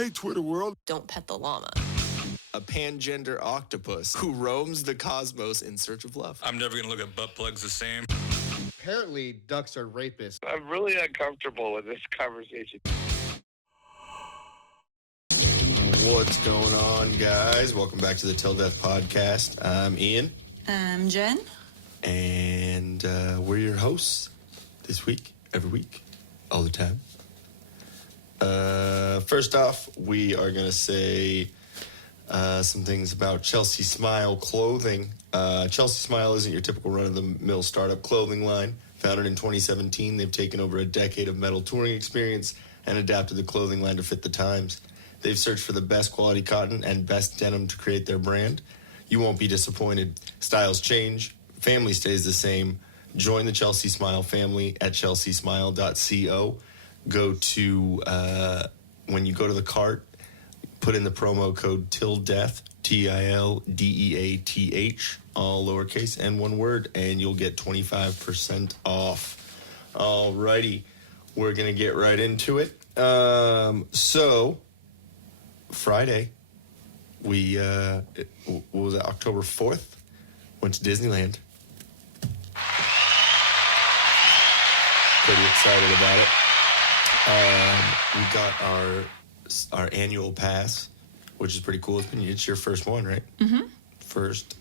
Hey, Twitter world. Don't pet the llama. A pangender octopus who roams the cosmos in search of love. I'm never going to look at butt plugs the same. Apparently, ducks are rapists. I'm really uncomfortable with this conversation. What's going on, guys? Welcome back to the Till Death Podcast. I'm Ian. I'm Jen. And we're your hosts this week, every week, all the time. First off, we are going to say some things about Chelsea Smile clothing. Chelsea Smile isn't your typical run-of-the-mill startup clothing line. Founded in 2017, they've taken over a decade of metal touring experience and adapted the clothing line to fit the times. They've searched for the best quality cotton and best denim to create their brand. You won't be disappointed. Styles change. Family stays the same. Join the Chelsea Smile family at chelseasmile.co. Go to, when you go to the cart, put in the promo code TILDEATH, TILDEATH, all lowercase and one word, and you'll get 25% off. Alrighty, we're going to get right into it. So, Friday, we, what was it, October 4th? Went to Disneyland. Pretty excited about it. We got our annual pass, which is pretty cool. It's your first one, right? Mm-hmm. First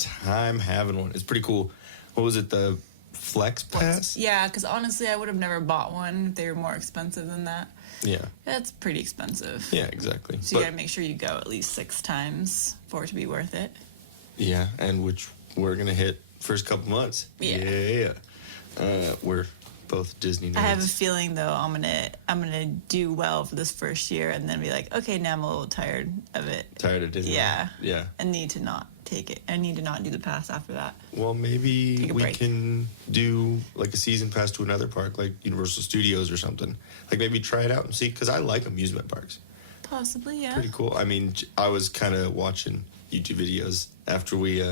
time having one. It's pretty cool. What was it, the Flex Pass? Yeah, because honestly, I would have never bought one if they were more expensive than that. Yeah. That's pretty expensive. Yeah, exactly. So you got to make sure you go at least 6 times for it to be worth it. Yeah, and which we're going to hit first couple months. Yeah. We're both Disney nerds. I have a feeling though I'm gonna do well for this first year and then be like, okay, now I'm a little tired of it. Tired of Disney? Yeah. Yeah. I need to not take it. I need to not do the pass after that. Well, maybe we break. can do like a season pass to another park, like Universal Studios or something. Like maybe try it out and see, because I like amusement parks. Possibly, yeah. Pretty cool. I mean, I was kind of watching YouTube videos after we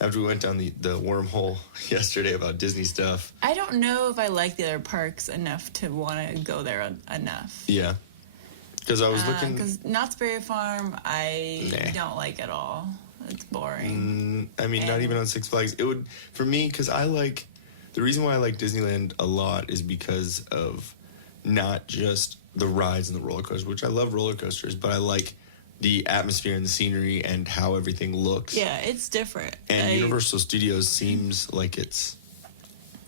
went down the wormhole yesterday about Disney stuff. I don't know if I like the other parks enough to want to go there enough. Yeah. Because I was looking... Because Knott's Berry Farm, I don't like at all. It's boring. I mean, not even on Six Flags. It would... For me, because I like... The reason why I like Disneyland a lot is because of not just the rides and the roller coasters, which I love roller coasters, but I like the atmosphere and the scenery and how everything looks. Yeah, it's different. And Universal Studios seems like it's...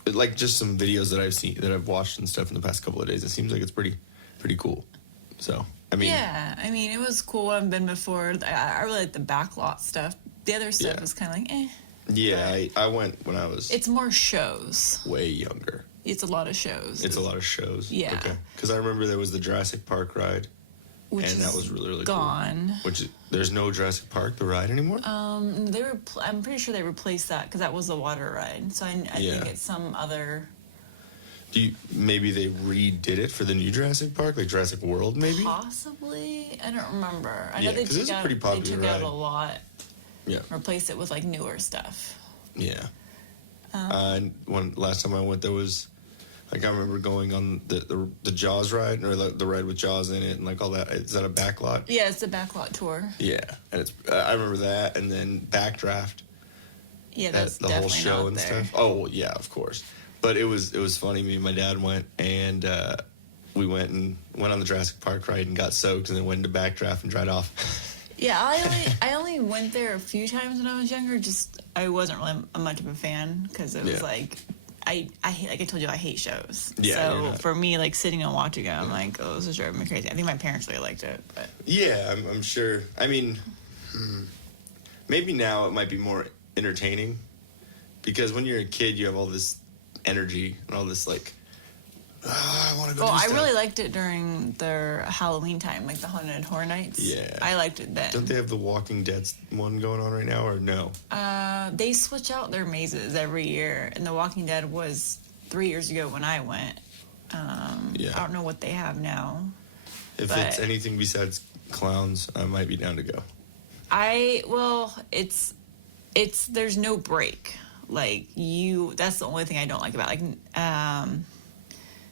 Like just some videos that I've seen, that I've watched and stuff in the past couple of days, it seems like it's pretty cool. So, I mean... Yeah, I mean, it was cool. I've been before. I really like the backlot stuff. The other stuff was kind of like, eh. Yeah, I went when I was... It's more shows. Way younger. It's a lot of shows. It's a lot of shows? Yeah. Okay. Because I remember there was the Jurassic Park ride. Which and that was really, really gone. Cool. Which there's no Jurassic Park, the ride, anymore? I'm pretty sure they replaced that because that was the water ride. So I think it's some other... Maybe they redid it for the new Jurassic Park, like Jurassic World, maybe? Possibly. I don't remember. I know they took out a lot. Yeah. Replaced it with like newer stuff. Yeah. Last time I went, there was, like, I remember going on the Jaws ride, or the ride with Jaws in it, and like all that. Is that a backlot? Yeah, it's a backlot tour. Yeah, and it's I remember that, and then Backdraft. Yeah, that's the whole show not and there. stuff. Oh well, yeah, of course. But it was funny. Me and my dad went, and we went on the Jurassic Park ride and got soaked, and then went into Backdraft and dried off. Yeah, I only went there a few times when I was younger. Just I wasn't really much of a fan because it was like I hate, like I told you, I hate shows. Yeah, so for me, like sitting and watching it, I'm like, oh, this is driving me crazy. I think my parents really liked it, but yeah, I'm sure. I mean, maybe now it might be more entertaining because when you're a kid, you have all this energy and all this like, I want to go. Well, do stuff. I really liked it during their Halloween time, like the Haunted Horror Nights. Yeah, I liked it then. Don't they have the Walking Dead one going on right now, or no? They switch out their mazes every year, and the Walking Dead was 3 years ago when I went. I don't know what they have now. If it's anything besides clowns, I might be down to go. It's there's no break. Like that's the only thing I don't like about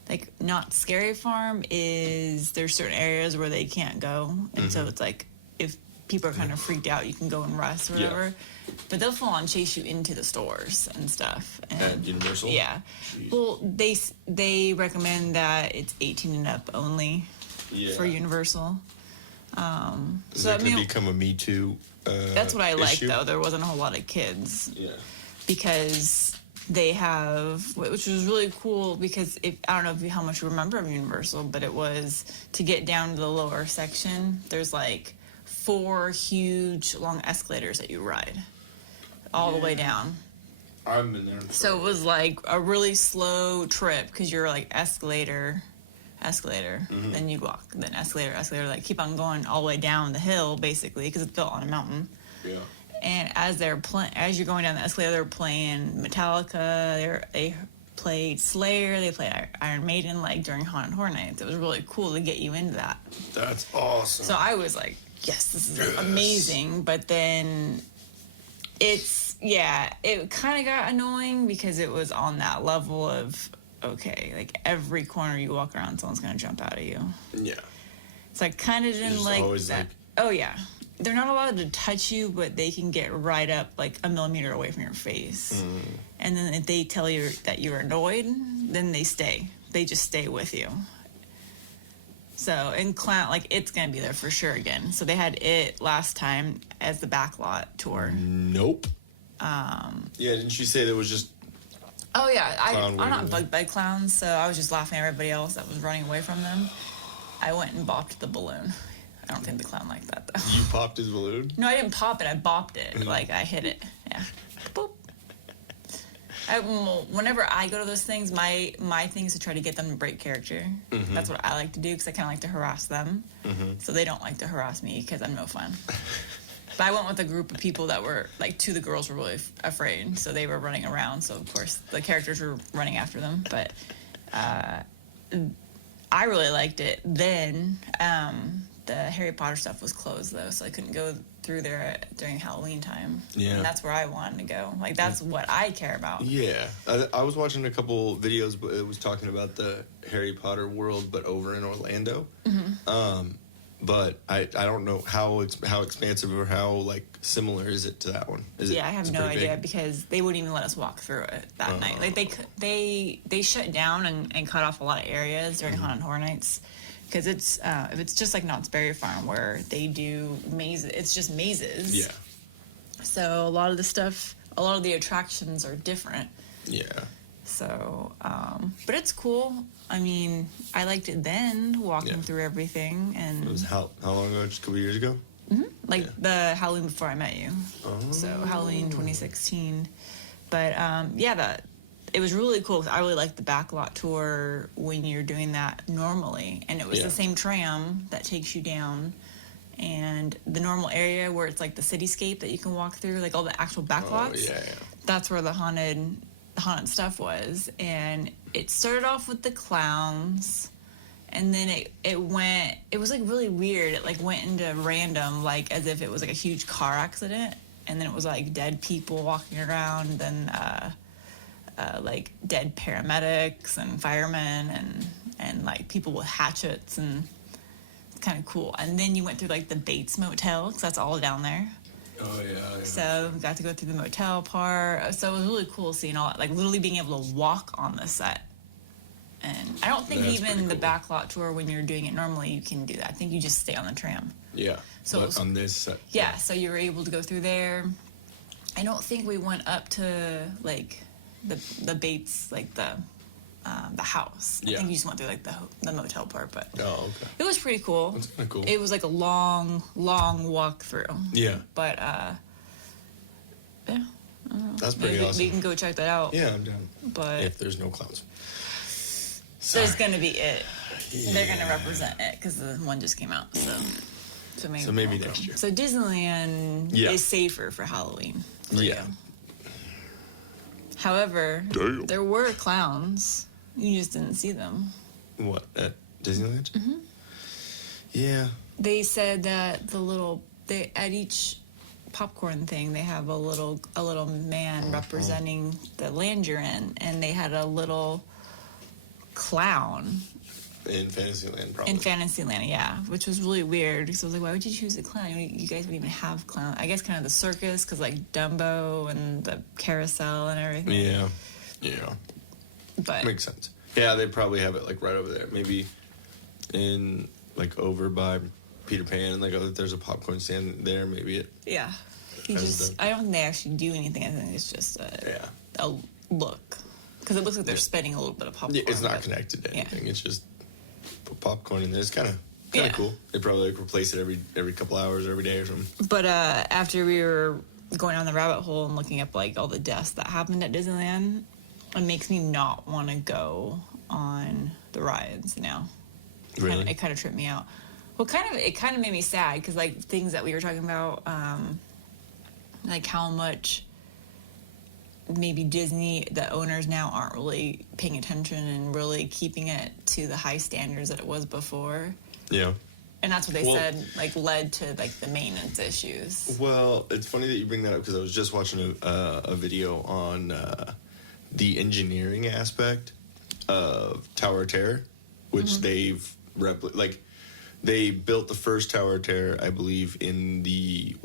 like not Scary Farm is there's certain areas where they can't go, and so it's like if people are kind of freaked out, you can go and rest or whatever. But they'll full on chase you into the stores and stuff. And At Universal? yeah. Jeez. Well, they recommend that it's 18 and up only for Universal. Is so that I going to mean, become a Me Too that's what I like issue? though. There wasn't a whole lot of kids. Yeah. Because they have, which was really cool because I don't know how much you remember of Universal, but it was to get down to the lower section, there's like 4 huge long escalators that you ride all the way down. I've been there. So it was like a really slow trip because you're like escalator, then you walk, then escalator, like keep on going all the way down the hill basically because it's built on a mountain. Yeah. And as you're going down the escalator, they're playing Metallica. They played Slayer. They played Iron Maiden like during Haunted Horror Nights. It was really cool to get you into that. That's awesome. So I was like, yes, this is amazing. But then it kind of got annoying because it was on that level of okay, like every corner you walk around, someone's gonna jump out at you. Yeah. So I kind of didn't just like always that. like- Oh yeah. They're not allowed to touch you, but they can get right up like a millimeter away from your face. And then if they tell you that you're annoyed, then they stay. They just stay with you. So in Clown, like it's gonna be there for sure again. So they had it last time as the backlot tour. Nope. Yeah, didn't you say there was just... Oh yeah, I'm Clown not waving. bugged by clowns, so I was just laughing at everybody else that was running away from them. I went and bopped the balloon. I don't think the clown liked that though. You popped his balloon? No, I didn't pop it. I bopped it. Like I hit it. Yeah. Boop. Whenever I go to those things, my thing is to try to get them to break character. That's what I like to do because I kind of like to harass them. So they don't like to harass me because I'm no fun. But I went with a group of people that were like 2 of the girls were really afraid, so they were running around. So of course the characters were running after them. But I really liked it. Then the Harry Potter stuff was closed though, so I couldn't go through there during Halloween time. Yeah. And that's where I wanted to go. Like that's what I care about. Yeah. I was watching a couple videos, but it was talking about the Harry Potter world, but over in Orlando. But I don't know how expansive or how like similar is it to that one? Is it? Yeah, I have is it no pretty idea big? because they wouldn't even let us walk through it that night. Like they shut down and cut off a lot of areas during Haunted Horror Nights because it's if it's just like Knott's Berry Farm where they do mazes. It's just mazes. Yeah. So a lot of the attractions are different. Yeah. So, but it's cool. I mean, I liked it then, walking through everything, and It was how long ago? Just a couple years ago? like the Halloween before I met you. So Halloween 2016. But it was really cool 'cause I really liked the backlot tour when you're doing that normally, and it was the same tram that takes you down. And the normal area where it's like the cityscape that you can walk through, like all the actual backlots. Oh, yeah. That's where the haunted stuff was. And it started off with the clowns, and then it was like really weird. It like went into random, like as if it was like a huge car accident, and then it was like dead people walking around, and like dead paramedics and firemen and like people with hatchets, and it's kind of cool. And then you went through like the Bates Motel because that's all down there. Oh yeah. So got to go through the motel part. So it was really cool seeing all that, like literally being able to walk on the set. And I don't think That's even pretty the cool. backlot tour when you're doing it normally you can do that. I think you just stay on the tram. Yeah. So it but was- on this set. Yeah, so you were able to go through there. I don't think we went up to like the Bates, like the house. I Yeah. think you just went through like the motel part, but Oh, okay. it was pretty cool. That's kind of cool. It was like a long walk through. Yeah. But yeah. That's pretty Maybe awesome. we can go check that out. Yeah, I'm down. But If there's no clowns. there's Sorry. going to be it. They're going to represent it because the one just came out. So maybe, So maybe we'll next go. year. So Disneyland Yeah. is safer for Halloween. for Yeah. you. However, Damn. there were clowns. You just didn't see them. What, at Disneyland? Mm-hmm. Yeah. They said that at each popcorn thing they have a little man representing the land you're in, and they had a little clown In Fantasyland, probably. in Fantasyland, yeah, which was really weird. Because I was like, why would you choose a clown? You guys wouldn't even have clown. I guess kind of the circus, because like Dumbo and the carousel and everything. Yeah. But Makes sense. Yeah, they probably have it like right over there. Maybe in like over by Peter Pan, and like there's a popcorn stand there. Maybe it. yeah, As the- I don't think they actually do anything. I think it's just a look, because it looks like they're spending a little bit of popcorn. Yeah, it's not but- connected to yeah. anything. It's just put popcorn in there. It's kind of Yeah. cool. They probably like replace it every couple hours or every day or something. But after we were going down the rabbit hole and looking up like all the deaths that happened at Disneyland, it makes me not want to go on the rides now. Really? It kind of tripped me out. Well, it kind of made me sad because like things that we were talking about, like how much maybe Disney, the owners now aren't really paying attention and really keeping it to the high standards that it was before. Yeah. And that's what they Well- said, like led to like the maintenance issues. Well, it's funny that you bring that up because I was just watching a video on the engineering aspect of Tower of Terror, which they've they built the first Tower of Terror, I believe, in the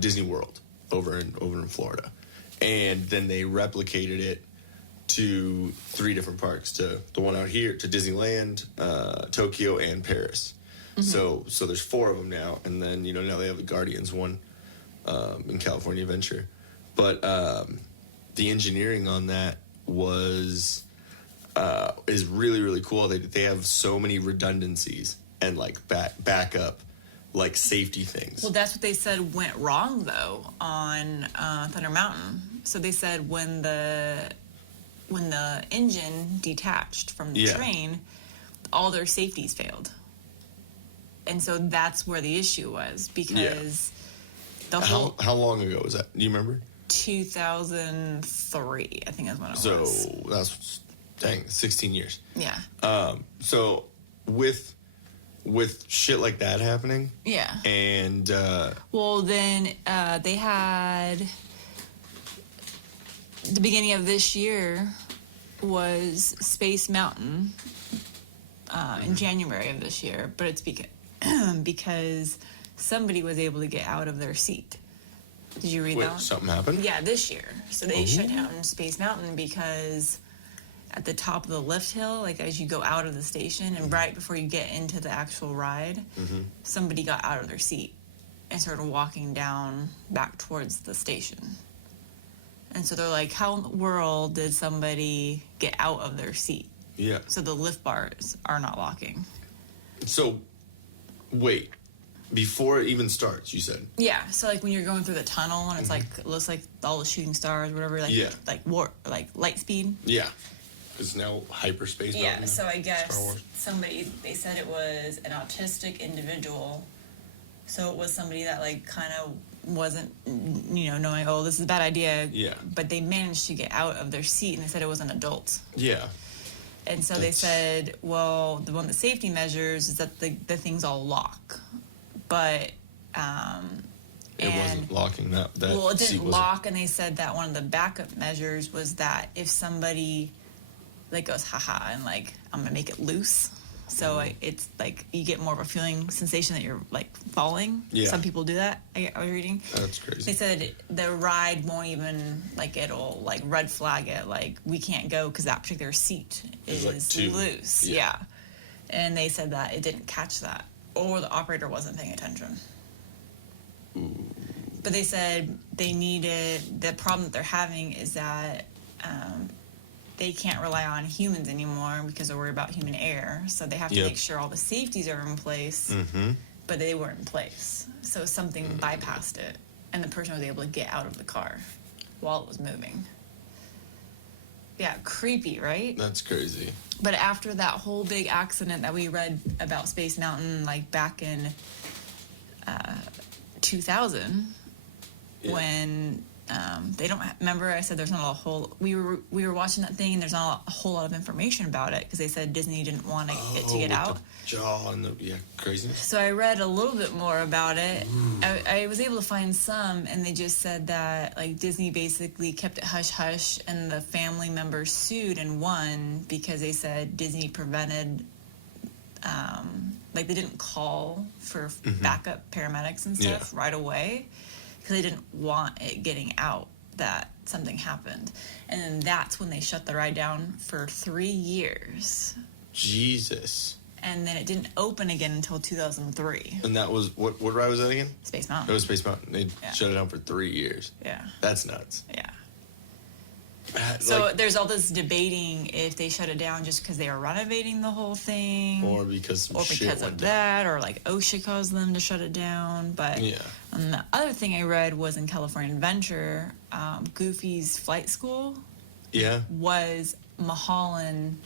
Disney World over in Florida, and then they replicated it to 3 different parks, to the one out here, to Disneyland, Tokyo, and Paris. So there's 4 of them now, and then now they have the Guardians one in California Adventure, but the engineering on that is really, really cool. They have so many redundancies and like backup like safety things. Well, that's what they said went wrong though on Thunder Mountain. So they said when the engine detached from the train, all their safeties failed, and so that's where the issue was because the whole How long ago was that? Do you remember? 2003, I think that's when it So was. that's 16 years. Yeah. So with shit like that happening, Yeah. and Well, then they had the beginning of this year was Space Mountain in January of this year, but it's because somebody was able to get out of their seat. Did you read wait, that one? something happened? Yeah, this year. So they shut down Space Mountain because at the top of the lift hill, like as you go out of the station and right before you get into the actual ride, somebody got out of their seat and started walking down back towards the station. And so they're like, how in the world did somebody get out of their seat? Yeah. So the lift bars are not locking. So wait, before it even starts, you said? Yeah, so like when you're going through the tunnel and it's like it looks like all the shooting stars, whatever, like like light speed. Yeah. It's now hyperspace. Yeah, Mountain, so I Star guess Wars. they said it was an autistic individual. So it was somebody that like kind of wasn't, knowing, oh, this is a bad idea. Yeah. But they managed to get out of their seat and they said it was an adult. Yeah. And so they said, well, one of the safety measures is that the things all lock. But, It wasn't locking that well, it seat didn't wasn't- lock, and they said that one of the backup measures was that if somebody like goes haha and like I'm gonna make it loose, so it's like you get more of a sensation that you're like falling. Yeah. Some people do that. I was reading. That's crazy. They said the ride won't even like it'll like red flag it, like we can't go because that particular seat It's, is like, too- loose. yeah. And they said that it didn't catch that, or the operator wasn't paying attention. But they said the problem that they're having is that they can't rely on humans anymore because they're worried about human error. So they have to make sure all the safeties are in place, but they weren't in place. So something bypassed it, and the person was able to get out of the car while it was moving. Yeah, creepy, right? That's crazy. But after that whole big accident that we read about Space Mountain, like back in 2000, when they don't remember. I said there's not a whole. We were watching that thing, and there's not a whole lot of information about it because they said Disney didn't want it to get out. The jaw and the craziness. So I read a little bit more about it. I was able to find some, and they just said that like Disney basically kept it hush hush, and the family members sued and won because they said Disney prevented. Like they didn't call for backup paramedics and stuff right away because they didn't want it getting out that something happened. And then that's when they shut the ride down for 3 years. Jesus. And then it didn't open again until 2003. And that was, what ride was that again? Space Mountain. It was Space Mountain. They shut it down for 3 years. Yeah. That's nuts. Yeah. So like, there's all this debating if they shut it down just because they were renovating the whole thing, or because some shit because went of down. that, or like OSHA caused them to shut it down. But the other thing I read was in California Adventure, Goofy's flight school was Mulholland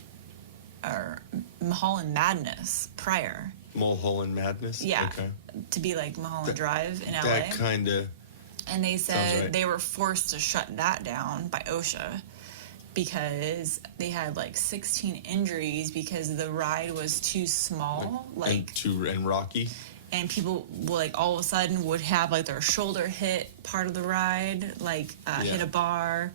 Madness prior. Mulholland Madness? Yeah. Okay. To be like Mulholland Drive in LA. That kind of... And they said right. they were forced to shut that down by OSHA because they had like 16 injuries because the ride was too small, and rocky. And people like all of a sudden would have like their shoulder hit part of the ride, like hit a bar.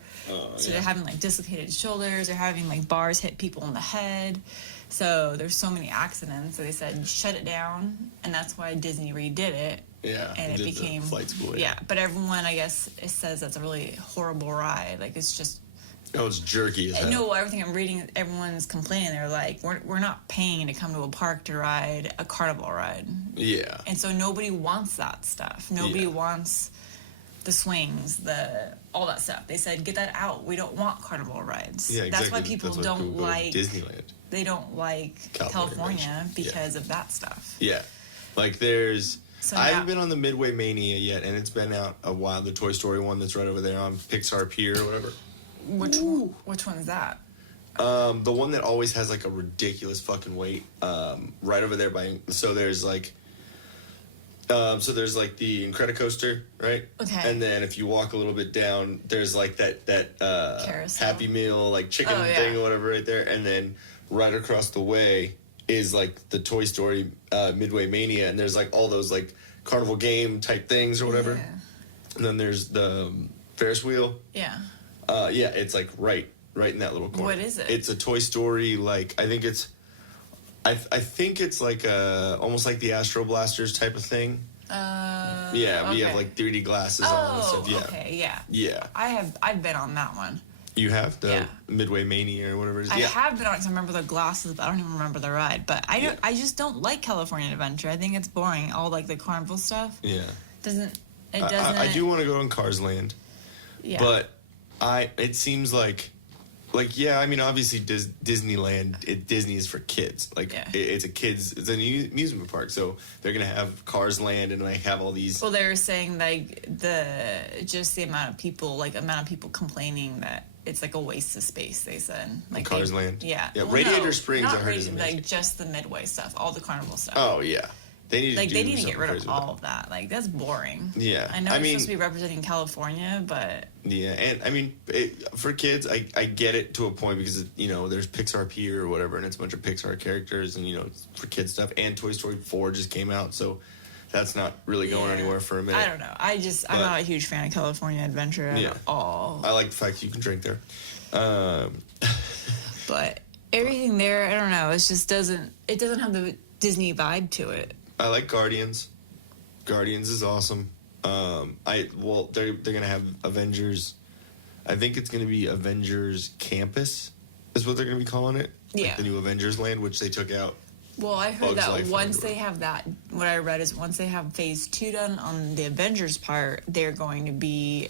So they're having like dislocated shoulders. They're having like bars hit people in the head. So there's so many accidents. So they said shut it down, and that's why Disney redid it. Yeah, and it became flight school. Yeah, but everyone, I guess, it says that's a really horrible ride. Like it's just. Oh, it's jerky as hell. No, everything I'm reading, everyone's complaining. They're like, we're not paying to come to a park to ride a carnival ride. Yeah. And so nobody wants that stuff. Nobody wants the swings, all that stuff. They said, get that out. We don't want carnival rides. Yeah, exactly. That's why people don't like Disneyland. They don't like California because of that stuff. Yeah. Like there's... So I haven't been on the Midway Mania yet, and it's been out a while. The Toy Story one that's right over there on Pixar Pier or whatever. Which one's that? The one that always has like a ridiculous fucking wait. Right over there by. So there's like the Incredicoaster, right? Okay. And then if you walk a little bit down, there's like that Carousel. Happy Meal like chicken thing or whatever right there, and then right across the way is like the Toy Story Midway Mania, and there's like all those like carnival game type things or whatever. Yeah. And then there's the Ferris wheel. Yeah. It's like right in that little corner. What is it? It's a Toy Story, like I think it's like almost like the Astro Blasters type of thing. Yeah, we have like 3D glasses on and stuff. Yeah. Okay, yeah. Yeah. I've been on that one. You have the Midway Mania or whatever it is. I have been on it 'cause I remember the glasses, but I don't even remember the ride. But I just don't like California Adventure. I think it's boring. All like the carnival stuff. Yeah. I do want to go on Cars Land. Yeah. But it seems like I mean obviously Disneyland Disney is for kids. It's an amusement park, so they're gonna have Cars Land and like have all these. Well, they were saying like the amount of people complaining that it's like a waste of space. They said like Cars Land. Yeah. Yeah. Well, Radiator no, Springs, not I heard is amazing. like just the Midway stuff, all the carnival stuff. Oh yeah. They need to get rid of all of that. Like that's boring. Yeah, I know it's supposed to be representing California, but yeah, and I mean for kids, I get it to a point because there's Pixar Pier or whatever, and it's a bunch of Pixar characters, and it's for kids stuff. And Toy Story 4 just came out, so that's not really going anywhere for a minute. I don't know. I'm not a huge fan of California Adventure at all. I like the fact you can drink there, but everything there, I don't know. It just doesn't have the Disney vibe to it. I like Guardians. Guardians is awesome. They're gonna have Avengers. I think it's gonna be Avengers Campus, is what they're gonna be calling it. Yeah. Like the new Avengers Land, which they took out. Well, I heard Bugs that Life once they have that, what I read is once they have phase 2 done on the Avengers part, they're going to be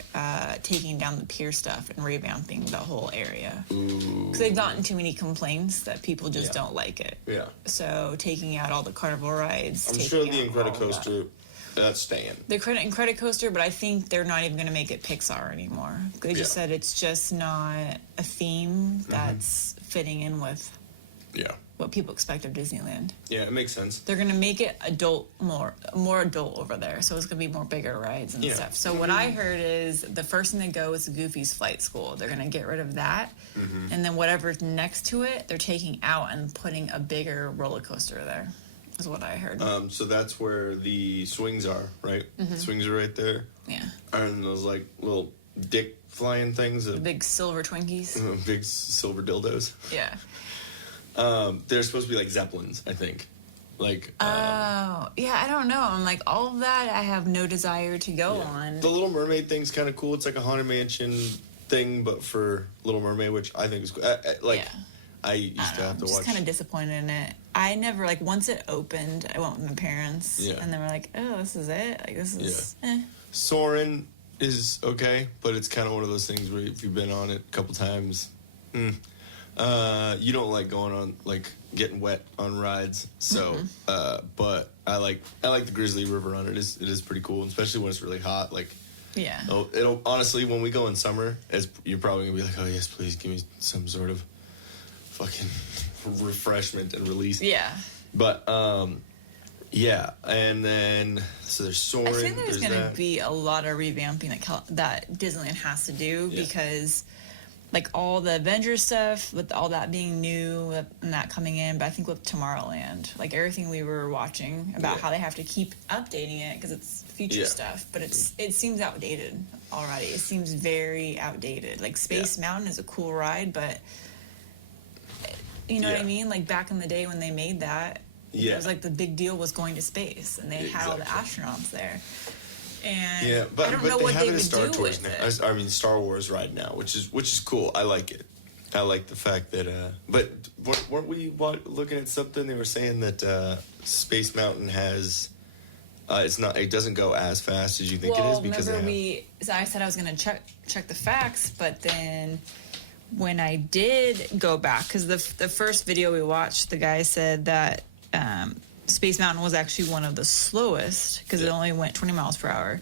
taking down the pier stuff and revamping the whole area. Because they've gotten too many complaints that people just don't like it. Yeah. So taking out all the carnival rides. I'm sure the Incredicoaster, that's staying. The Incredicoaster, but I think they're not even going to make it Pixar anymore. They just said it's just not a theme that's fitting in with. Yeah. what people expect of Disneyland. Yeah, it makes sense. They're gonna make it more adult over there, so it's gonna be more bigger rides and stuff. So what I heard is the first thing they go is Goofy's Flight School. They're gonna get rid of that, and then whatever's next to it, they're taking out and putting a bigger roller coaster there. Is what I heard. So that's where the swings are, right? The swings are right there. Yeah. And those like little dick flying things, The big silver Twinkies. big silver dildos. Yeah. They're supposed to be like zeppelins, I think. Like Oh, yeah, I don't know. I'm like, all of that I have no desire to go on. the Little Mermaid thing's kind of cool. It's like a Haunted Mansion thing, but for Little Mermaid, which I think is cool. I used to have to I'm just watch. kind of disappointed in it. I never, like, once it opened, I went with my parents, and they were like, oh, this is it? Like, this is, Soarin' is okay, but it's kind of one of those things where if you've been on it a couple times, you don't like going on, like, getting wet on rides. So, but I like the Grizzly River Run. It is pretty cool, especially when it's really hot. Like, Yeah. it'll honestly, when we go in summer, you're probably gonna be like, oh yes, please give me some sort of fucking refreshment and release. Yeah. But yeah, and then so there's Soarin'. I think there's going to that. be a lot of revamping that Disneyland has to do because, like, all the Avengers stuff, with all that being new and that coming in, but I think with Tomorrowland, like everything we were watching about how they have to keep updating it because it's future stuff, but it seems outdated already. It seems very outdated. Like Space Mountain is a cool ride, but you know what I mean? Like back in the day when they made that, it was like the big deal was going to space, and they had all the astronauts there. And but I don't know they what have they it in would Star do Tours with now. it. I mean, Star Wars ride now, which is cool. I like it. I like the fact that. But weren't we looking at something? They were saying that Space Mountain has. It doesn't go as fast as you think it is because remember I said I was going to check the facts, but then when I did go back, because the first video we watched, the guy said that Space Mountain was actually one of the slowest because it only went 20 miles per hour.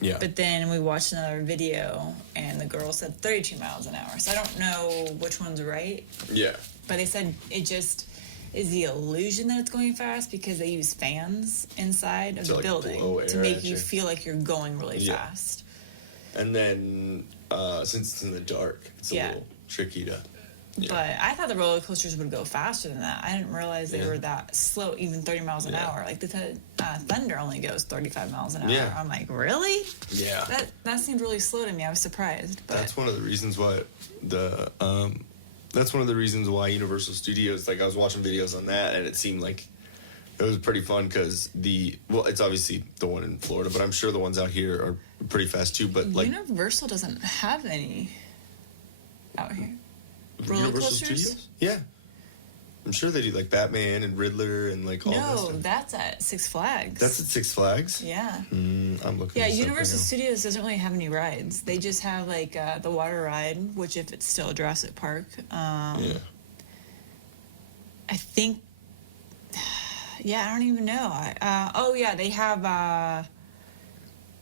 Yeah. But then we watched another video, and the girl said 32 miles an hour. So I don't know which one's right. Yeah. But they said it just is the illusion that it's going fast because they use fans inside of the like, blow building air to make at you you. feel like you're going really fast. And then since it's in the dark, it's a little tricky to. Yeah. But I thought the roller coasters would go faster than that. I didn't realize they were that slow, even 30 miles an hour. Like the Thunder only goes 35 miles an hour. Yeah. I'm like, really? Yeah. That seemed really slow to me. I was surprised. But That's one of the reasons why that's one of the reasons why Universal Studios, like I was watching videos on that, and it seemed like it was pretty fun because it's obviously the one in Florida, but I'm sure the ones out here are pretty fast too. But like Universal doesn't have any out here. Roller Universal coasters? Studios, yeah, I'm sure they do like Batman and Riddler and like all that No, stuff. that's at Six Flags. That's at Six Flags. Yeah. I'm looking. Yeah, this up Universal right Studios doesn't really have any rides. They just have like the water ride, which if it's still Jurassic Park, Yeah. I think. Yeah, I don't even know. They have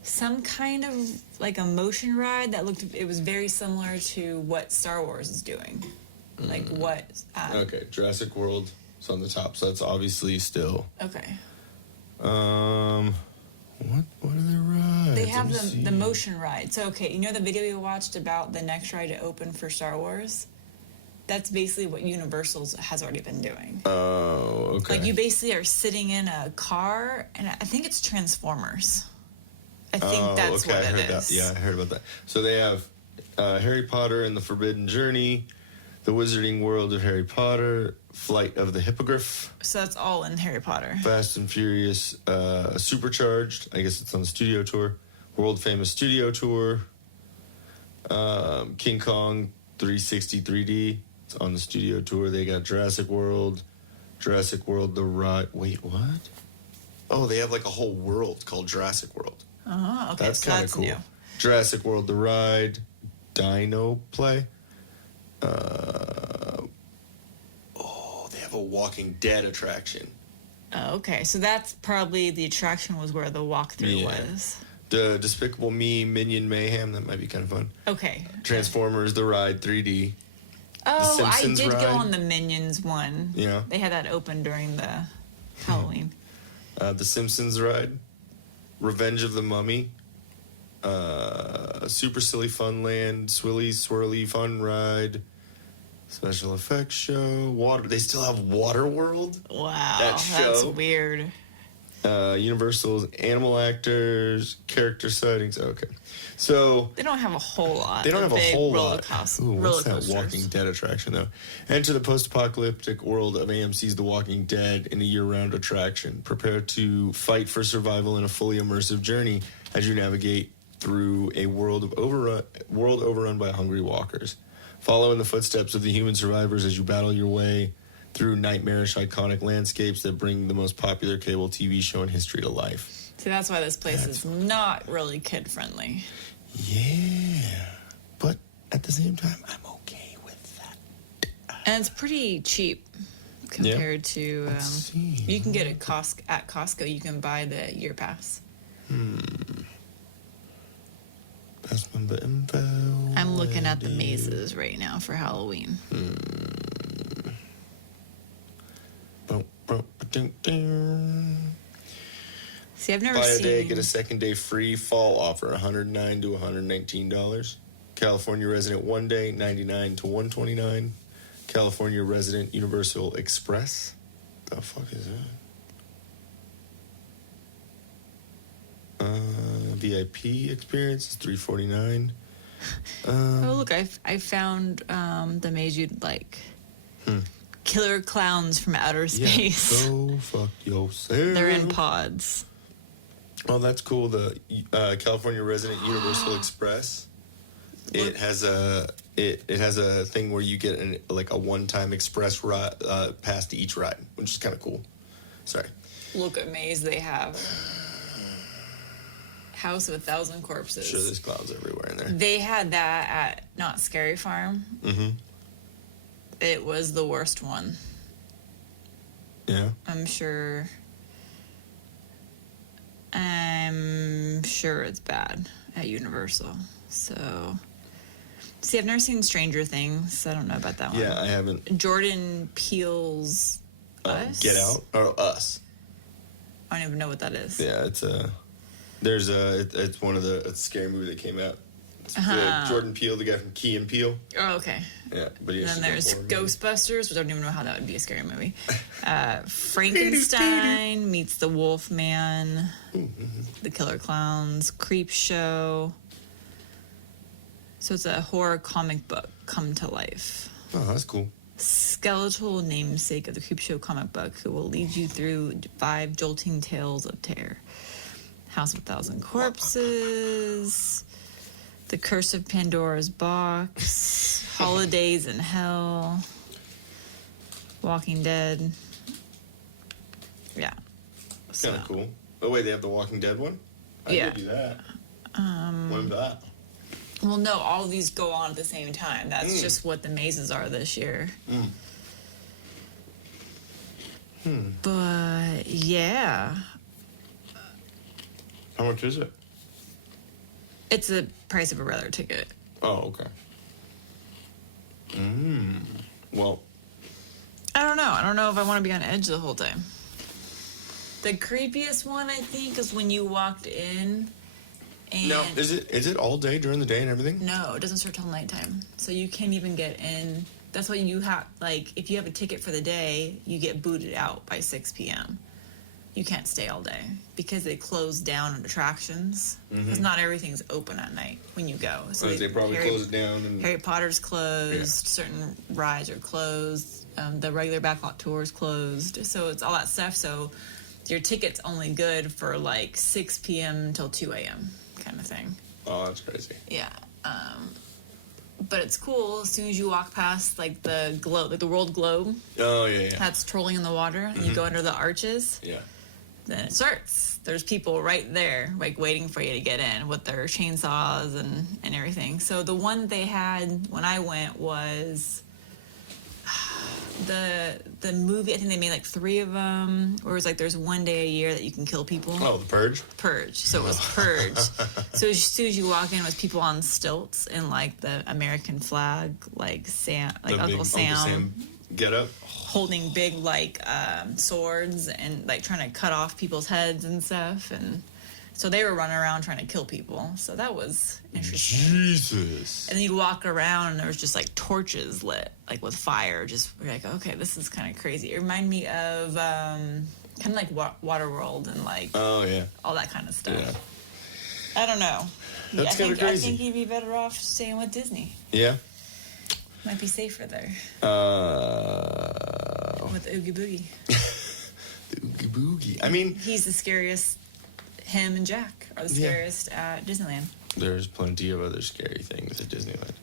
some kind of like a motion ride that it was very similar to what Star Wars is doing. Like what? Okay, Jurassic World is on the top, so that's obviously still. Okay. What are their rides? They have Let me the see. motion ride. So, okay, you know the video we watched about the next ride to open for Star Wars? That's basically what Universal's has already been doing. Oh, okay. Like, you basically are sitting in a car, and I think it's Transformers. I think that's what I it heard is. that. Yeah, I heard about that. So they have Harry Potter and the Forbidden Journey, The Wizarding World of Harry Potter, Flight of the Hippogriff, So that's all in Harry Potter. Fast and Furious Supercharged. I guess it's on the studio tour. World Famous Studio Tour. King Kong 360 3D. It's on the studio tour. They got Jurassic World the Ride. Wait, what? Oh, they have like a whole world called Jurassic World. Oh, okay. That's so kind of that's cool. new. Jurassic World the Ride, Dino Play. They have a Walking Dead attraction. Oh, okay. So that's probably the attraction was where the walkthrough was. The Despicable Me Minion Mayhem, that might be kind of fun. Okay. Transformers the Ride 3D. Oh, I Simpsons did ride. go on the Minions one. Yeah. They had that open during the Halloween. The Simpsons ride, Revenge of the Mummy, Super Silly Fun Land, Swilly Swirly Fun Ride, Special Effects Show, Water. They still have Water World. Wow, That that's show. weird. Universal's Animal Actors, Character Sightings. Okay, so They don't have a whole lot. they don't of have a big whole roller lot. coast- Ooh, roller what's that coasters. Walking Dead attraction though? Enter the post-apocalyptic world of AMC's The Walking Dead in a year-round attraction. Prepare to fight for survival in a fully immersive journey as you navigate through a world overrun by hungry walkers. Follow in the footsteps of the human survivors as you battle your way through nightmarish, iconic landscapes that bring the most popular cable TV show in history to life. See, that's why this place is not really kid friendly. Yeah, but at the same time, I'm okay with that. And it's pretty cheap compared to. Let's see. You can get it at Costco. You can buy the year pass. Pass member info. I'm looking at the mazes right now for Halloween. See, I've never Buy a seen. day, get a second day free. Fall offer: $109 to $119. California resident 1 day, $99 to $129. California resident Universal Express. The fuck is that? VIP experience is $349. Oh look, I found the maze you'd like. Killer clowns from outer space. Yeah, go fuck yourself. They're in pods. Oh, that's cool. The California Resident Universal Express. It has a thing where you get a one-time express ride pass to each ride, which is kind of cool. Sorry. Look at maze they have. House of 1,000 Corpses. Sure, there's clowns everywhere in there. They had that at Not Scary Farm. Mm-hmm. It was the worst one. Yeah. I'm sure it's bad at Universal. So, see, I've never seen Stranger Things, so I don't know about that one. Yeah, I haven't. Jordan Peele's Us? Get Out or Us. I don't even know what that is. Yeah, it's one of it's a scary movie that came out. It's Jordan Peele, the guy from Key and Peele. Oh, okay. Yeah, but he And has then to there's go horror movie. Ghostbusters, which I don't even know how that would be a scary movie. Frankenstein meets the Wolfman, the Killer Clowns, Creep Show. So it's a horror comic book come to life. Oh, that's cool. Skeletal namesake of the Creep Show comic book who will lead you through 5 jolting tales of terror. House of 1,000 Corpses, The Curse of Pandora's Box, Holidays in Hell, Walking Dead. Yeah. It's kind of cool. Oh, wait, they have the Walking Dead one? I Yeah. could do that. When's that? Well, no, all of these go on at the same time. That's just what the mazes are this year. But, yeah. How much is it? It's the price of a regular ticket. Oh, okay. Well, I don't know. I don't know if I want to be on edge the whole time. The creepiest one, I think, is when you walked in and... no. Is it all day during the day and everything? No, it doesn't start till nighttime. So you can't even get in. That's why you have, like, if you have a ticket for the day, you get booted out by 6 p.m. You can't stay all day because they close down on attractions. Because not everything's open at night when you go. So They probably close it down. And Harry Potter's closed. Certain rides are closed. The regular backlot tour is closed. So it's all that stuff. So your ticket's only good for like 6 p.m. until 2 a.m. kind of thing. Oh, that's crazy. Yeah. But it's cool as soon as you walk past like the globe, like the world globe Oh, yeah. that's trolling in the water, and you go under the arches. Yeah. Then it starts. There's people right there, like waiting for you to get in with their chainsaws and everything. So the one they had when I went was the movie. I think they made like 3 of them. Where it was like there's one day a year that you can kill people. Oh, the Purge. Purge. So it was Purge. So as soon as you walk in, it was people on stilts and like the American flag, like Uncle Sam get up. holding big like swords and like trying to cut off people's heads and stuff. And so they were running around trying to kill people. So that was interesting. Jesus. And then you'd walk around and there was just like torches lit, like with fire. Just you're like, okay, this is kind of crazy. It reminded me of kind of like Waterworld and like Oh yeah. all that kind of stuff. Yeah. I don't know. That's kinda I crazy. think you'd be better off staying with Disney. Yeah. Might be safer there with Oogie Boogie. The Oogie Boogie. I mean, He's the scariest. Him and Jack are the scariest at Disneyland, there's plenty of other scary things at Disneyland.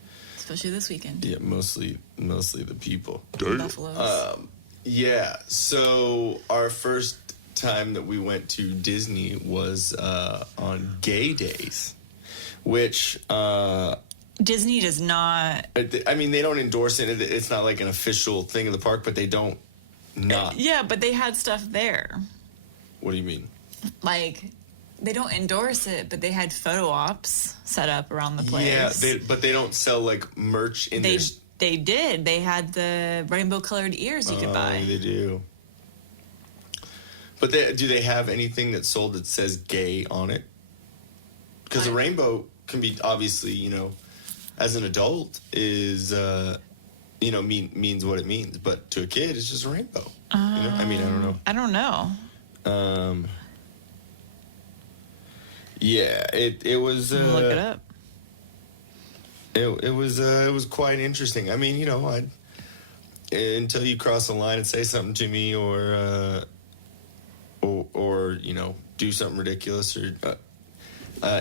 especially this weekend. Yeah, mostly the people. Buffaloes. Yeah. So our first time that we went to Disney was on Gay Days, which Disney does not. I mean, they don't endorse it. It's not like an official thing of the park, but they don't not. Yeah, but they had stuff there. What do you mean? Like, they don't endorse it, but they had photo ops set up around the place. Yeah, but they don't sell like merch in They their. they did. They had the rainbow colored ears you could buy. They do. But do they have anything that's sold that says gay on it? Because a rainbow can be obviously, as an adult is, means what it means. But to a kid, it's just a rainbow. I mean, I don't know. I don't know. Yeah, it was. Look it up. It was quite interesting. I mean, until you cross the line and say something to me, or do something ridiculous or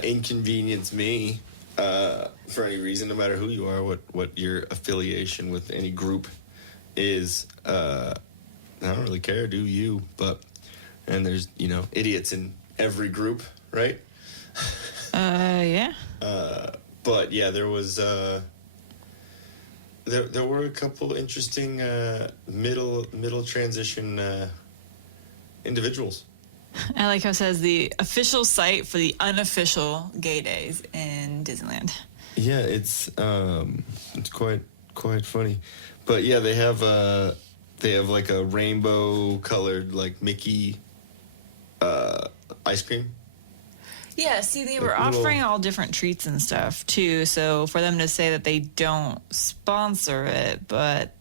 inconvenience me for any reason, no matter who you are, what your affiliation with any group is. I don't really care. Do you? And there's idiots in every group, right? Yeah. But yeah, there was there were a couple interesting middle transition individuals. I like how it says the official site for the unofficial Gay Days in Disneyland. Yeah, it's quite funny, but yeah, they have like a rainbow colored like Mickey ice cream. Yeah, see, they were Like little- offering all different treats and stuff, too. So for them to say that they don't sponsor it, but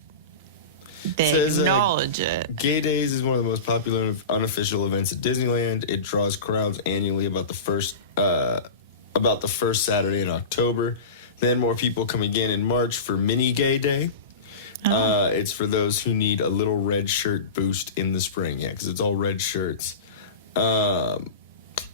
they Says, acknowledge it. Gay Days is one of the most popular unofficial events at Disneyland. It draws crowds annually about the first Saturday in October. Then more people come again in March for Mini Gay Day. It's for those who need a little red shirt boost in the spring. Yeah, because it's all red shirts.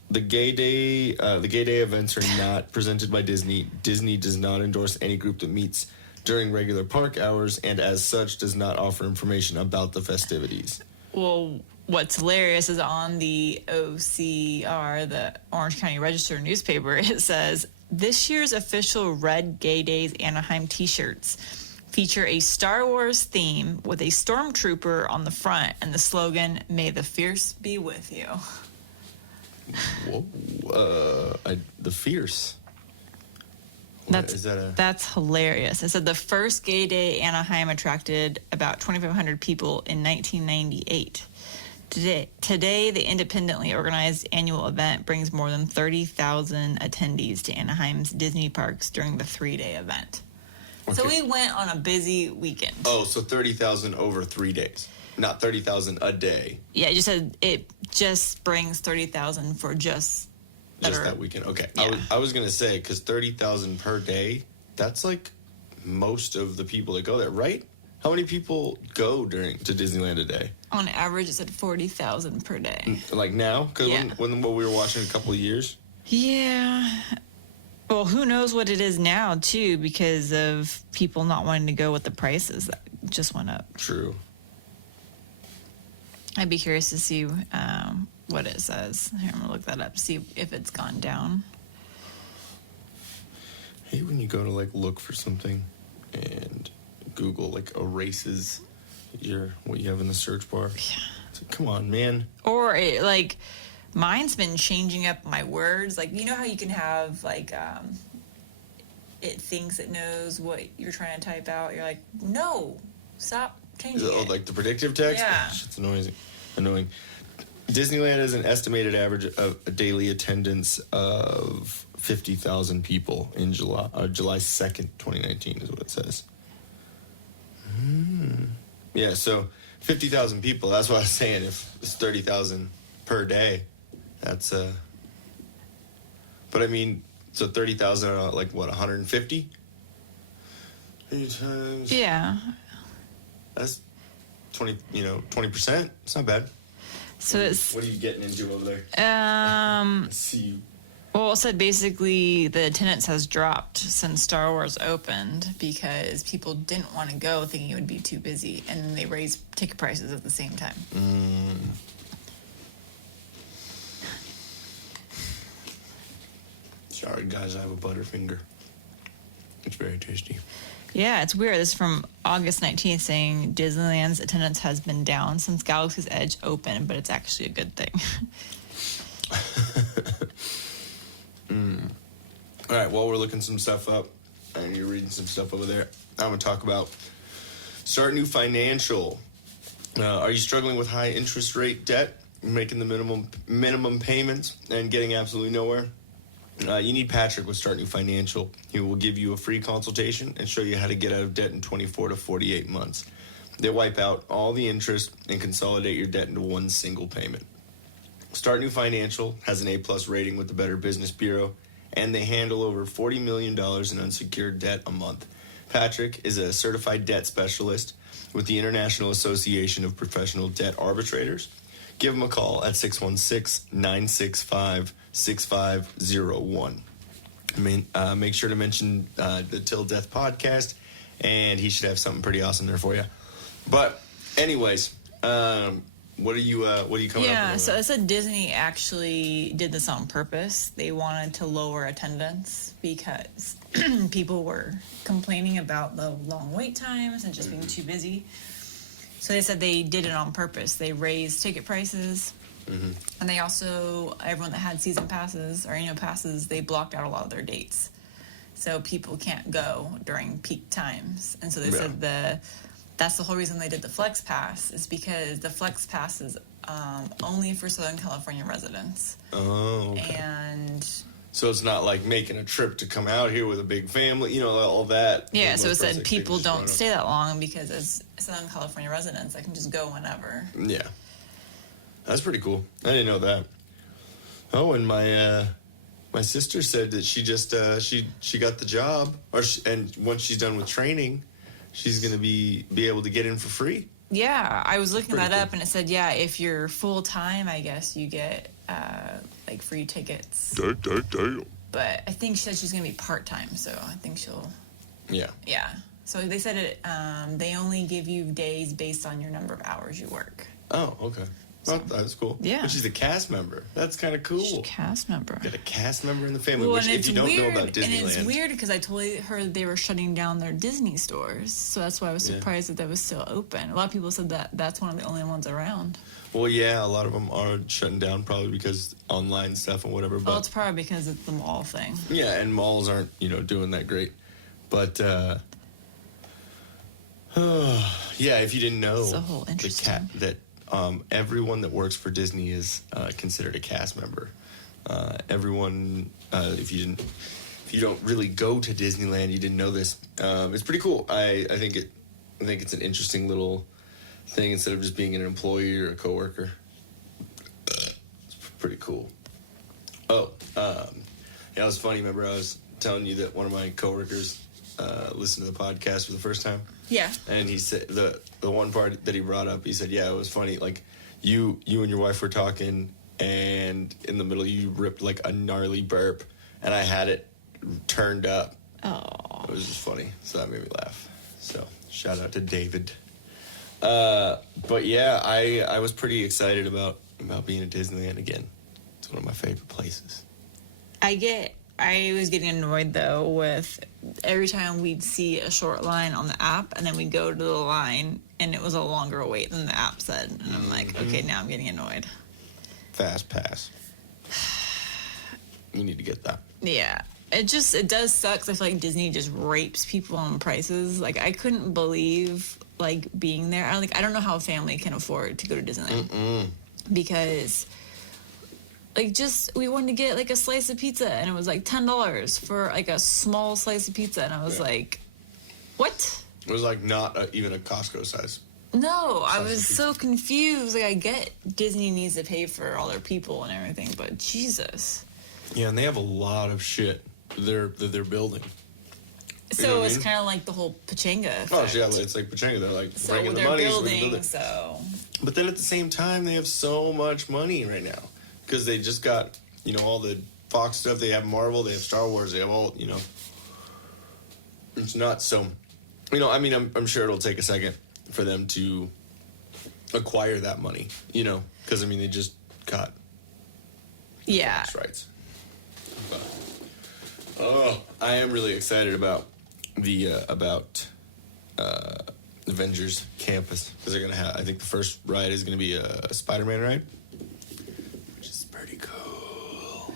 The Gay Day events are not presented by Disney. Disney does not endorse any group that meets during regular park hours, and as such, does not offer information about the festivities. Well, what's hilarious is on the OCR, the Orange County Register newspaper, it says, this year's official Red Gay Days Anaheim t-shirts feature a Star Wars theme with a stormtrooper on the front and the slogan, "May the Fierce be with you." Whoa, the Fierce. That's hilarious. It said the first Gay Day Anaheim attracted about 2,500 people in 1998. Today, the independently organized annual event brings more than 30,000 attendees to Anaheim's Disney parks during the 3-day event. Okay. So we went on a busy weekend. Oh, so 30,000 over 3 days, not 30,000 a day. Yeah, it just brings 30,000 for just that weekend. Okay, yeah. I was gonna say, because 30,000 per day, that's like most of the people that go there, right? How many people go to Disneyland a day? On average, it's at 40,000 per day. Like now, because yeah. when we were watching a couple of years. Yeah. Well, who knows what it is now too, because of people not wanting to go with the prices that just went up. True. I'd be curious to see what it says. Here, I'm gonna look that up, see if it's gone down. I hate when you go to like look for something and Google like erases what you have in the search bar. Yeah. So, come on, man. Or it, like, mine's been changing up my words. Like, you know how you can have, like, it thinks it knows what you're trying to type out. You're like, no, stop changing it. Like the predictive text? Yeah. It's annoying. Disneyland has an estimated average of a daily attendance of 50,000 people in July 2nd, 2019 is what it says. Yeah, so 50,000 people. That's what I was saying. If it's 30,000 per day, that's but I mean, so 30,000 are like what, 150? 3 times. Yeah. That's 20%. It's not bad. So it's... What are you getting into over there? I see you. Well, it said basically the attendance has dropped since Star Wars opened because people didn't want to go thinking it would be too busy, and then they raised ticket prices at the same time. Sorry, guys, I have a Butterfinger. It's very tasty. Yeah, it's weird. This is from August 19th saying Disneyland's attendance has been down since Galaxy's Edge opened, but it's actually a good thing. All right, while we're looking some stuff up and you're reading some stuff over there, I'm going to talk about Start New Financial. Are you struggling with high interest rate debt, making the minimum payments, and getting absolutely nowhere? You need Patrick with Start New Financial. He will give you a free consultation and show you how to get out of debt in 24 to 48 months. They wipe out all the interest and consolidate your debt into one single payment. Start New Financial has an A+ rating with the Better Business Bureau, and they handle over $40 million in unsecured debt a month. Patrick is a certified debt specialist with the International Association of Professional Debt Arbitrators. Give him a call at 616-965-6501. Make sure to mention the Till Death podcast, and he should have something pretty awesome there for you. But anyways, what are you coming up with? Yeah, so it said Disney actually did this on purpose. They wanted to lower attendance because people were complaining about the long wait times and just being too busy. So they said they did it on purpose. They raised ticket prices. And they also, everyone that had season passes or annual passes, they blocked out a lot of their dates. So people can't go during peak times. And so they said that's the whole reason they did the Flex Pass, is because the Flex Pass is only for Southern California residents. Oh, okay. And so it's not like making a trip to come out here with a big family, all that. Yeah, so it said people don't stay that long because as Southern California residents, I can just go whenever. Yeah. That's pretty cool. I didn't know that. Oh, and my sister said that she just she got the job, and once she's done with training, she's gonna be able to get in for free. Yeah, I was looking that up, and it said, if you're full time, I guess you get like free tickets. But I think she said she's gonna be part time, so I think she'll. Yeah. Yeah. So they said it. They only give you days based on your number of hours you work. Oh, okay. Well, that's cool. Yeah. But she's a cast member. That's kind of cool. She's a cast member. Got a cast member in the family, Well, which if you don't know about Disneyland. And it's weird because I totally heard they were shutting down their Disney stores. So that's why I was surprised that was still open. A lot of people said that that's one of the only ones around. Well, yeah, a lot of them are shutting down probably because online stuff and whatever. But, well, it's probably because it's the mall thing. Yeah, and malls aren't, doing that great. But, yeah, if you didn't know, it's a whole interesting. Everyone that works for Disney is considered a cast member. Everyone, if you don't really go to Disneyland, you didn't know this. It's pretty cool. I think it's an interesting little thing instead of just being an employee or a coworker. It's pretty cool. Oh, it was funny. Remember, I was telling you that one of my coworkers listened to the podcast for the first time. Yeah. And he said the one part that he brought up, he said, yeah, it was funny. Like you and your wife were talking, and in the middle you ripped like a gnarly burp, and I had it turned up. Oh. It was just funny, so that made me laugh. So shout out to David. But yeah, I was pretty excited about being at Disneyland again. It's one of my favorite places. I get I was getting annoyed though with every time we'd see a short line on the app, and then we'd go to the line, and it was a longer wait than the app said, and I'm like, okay, now I'm getting annoyed. Fast pass. You need to get that. Yeah. It does suck 'cause I feel like Disney just rapes people on prices. Like, I couldn't believe, like, being there. I don't know how a family can afford to go to Disneyland. Because, like, we wanted to get, like, a slice of pizza, and it was, like, $10 for, like, a small slice of pizza. And I was like, what? It was like not even a Costco size. No, I was so confused. Like, I get Disney needs to pay for all their people and everything, but Jesus. Yeah, and they have a lot of shit that they're building. So it's kind of like the whole Pachanga effect. Oh, yeah, it's like Pachanga. They're like So bringing the they're money. building, so... But then at the same time, they have so much money right now because they just got, all the Fox stuff. They have Marvel. They have Star Wars. They have all, It's not so... I'm sure it'll take a second for them to acquire that money, because, they just got... Yeah. That's right. But, I am really excited about the Avengers Campus because they're gonna have. I think the first ride is gonna be a Spider-Man ride, which is pretty cool.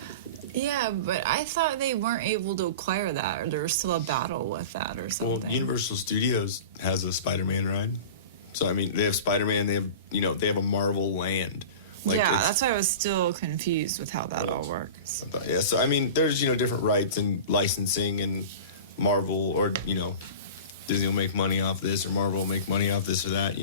Yeah, but I thought they weren't able to acquire that, or there was still a battle with that, or something. Well, Universal Studios has a Spider-Man ride, so they have Spider-Man. They have they have a Marvel land. That's why I was still confused with how that all works. Yeah, so there's different rights and licensing, and Marvel or Disney will make money off this, or Marvel will make money off this or that.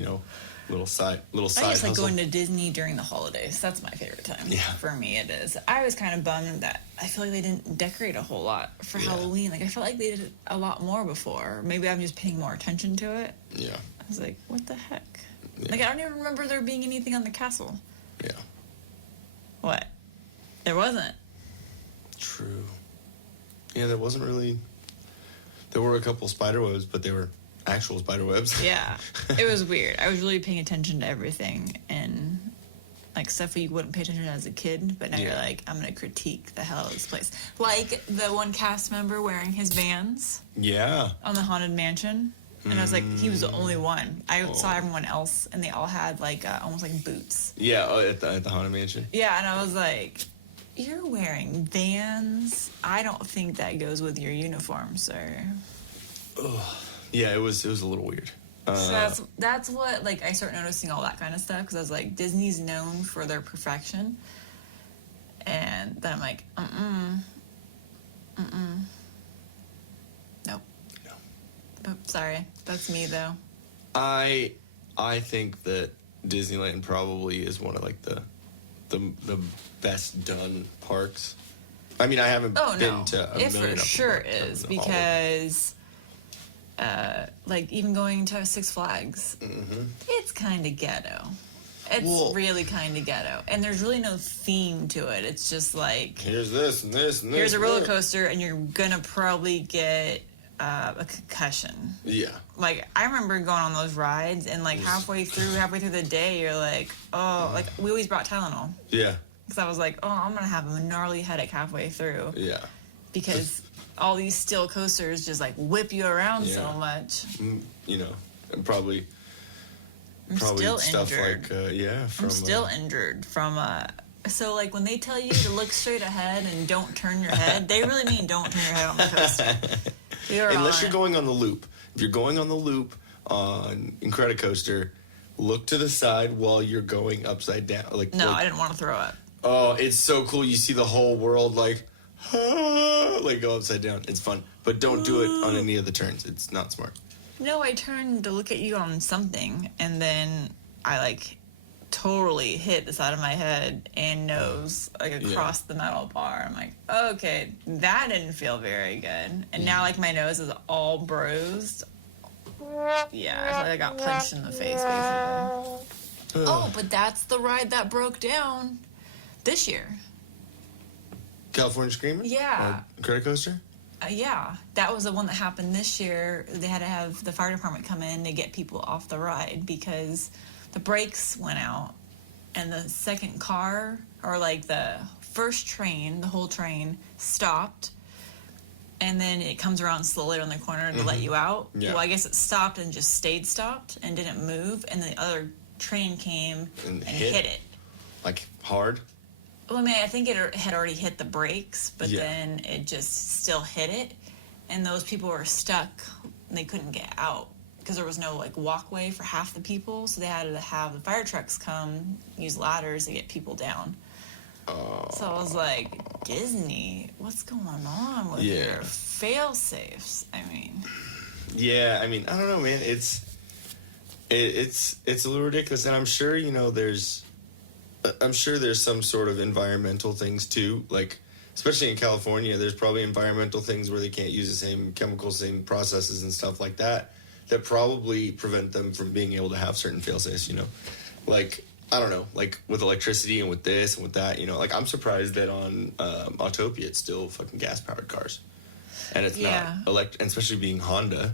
Little side. I just like hustle. Going to Disney during the holidays. That's my favorite time. Yeah. For me, it is. I was kind of bummed that I feel like they didn't decorate a whole lot for Halloween. Like I felt like they did a lot more before. Maybe I'm just paying more attention to it. Yeah. I was like, what the heck? Yeah. Like I don't even remember there being anything on the castle. Yeah. What? There wasn't. True. Yeah, there wasn't really. There were a couple spider webs, but they were actual spider webs. Yeah. It was weird. I was really paying attention to everything and like stuff you wouldn't pay attention to as a kid, but now you're like, I'm going to critique the hell out of this place. Like the one cast member wearing his Vans. Yeah. On the Haunted Mansion. And I was like, he was the only one. I saw everyone else, and they all had like almost like boots. Yeah, at the Haunted Mansion. Yeah, and I was like, you're wearing Vans. I don't think that goes with your uniform, sir. Ugh. Yeah, it was a little weird. So that's what like I start noticing all that kind of stuff because I was like, Disney's known for their perfection, and then I'm like, nope. Oh, sorry, that's me though. I think that Disneyland probably is one of like the best done parks. I haven't been to a it million for of them, sure but is all of them. because like even going to Six Flags, it's kind of ghetto. It's really kind of ghetto, and there's really no theme to it. It's just like here's this and this and this. Here's a and roller that. coaster, and you're gonna probably get a concussion. Yeah. Like I remember going on those rides, and like halfway through the day, you're like, oh, like we always brought Tylenol. Yeah. Because I was like, oh, I'm gonna have a gnarly headache halfway through. Yeah. Because all these steel coasters just like whip you around so much. And probably still stuff injured. like from I'm still injured from so like when they tell you to look straight ahead and don't turn your head, they really mean don't turn your head on the coaster. Unless you're going on the loop. If you're going on the loop on Incredicoaster, look to the side while you're going upside down. I didn't want to throw up. Oh, it's so cool. You see the whole world like go upside down. It's fun. But don't do it on any of the turns. It's not smart. No, I turned to look at you on something, and then I like totally hit the side of my head and nose like across the metal bar. I'm like, okay, that didn't feel very good. And now like my nose is all bruised. Yeah, I feel like I got punched in the face basically. Oh, but that's the ride that broke down this year. California Screamer? Yeah. Incredicoaster? Yeah, that was the one that happened this year. They had to have the fire department come in to get people off the ride because the brakes went out and the second car, or like the first train, the whole train stopped. and then it comes around slowly on the corner to let you out. Yeah. Well, I guess it stopped and just stayed stopped and didn't move, and the other train came and hit it. Like hard? Well, I mean, I think it had already hit the brakes, but then it just still hit it, and those people were stuck. And they couldn't get out because there was no like walkway for half the people, so they had to have the fire trucks come use ladders to get people down. So I was like, Disney, what's going on with your fail safes? I mean, yeah, I mean, I don't know, man. It's a little ridiculous, and I'm sure there's some sort of environmental things too, like especially in California. There's probably environmental things where they can't use the same chemicals, same processes, and stuff like that probably prevent them from being able to have certain fail safes. Like. I don't know, like with electricity and with this and with that, like I'm surprised that on Autopia it's still fucking gas-powered cars. And it's not and especially being Honda,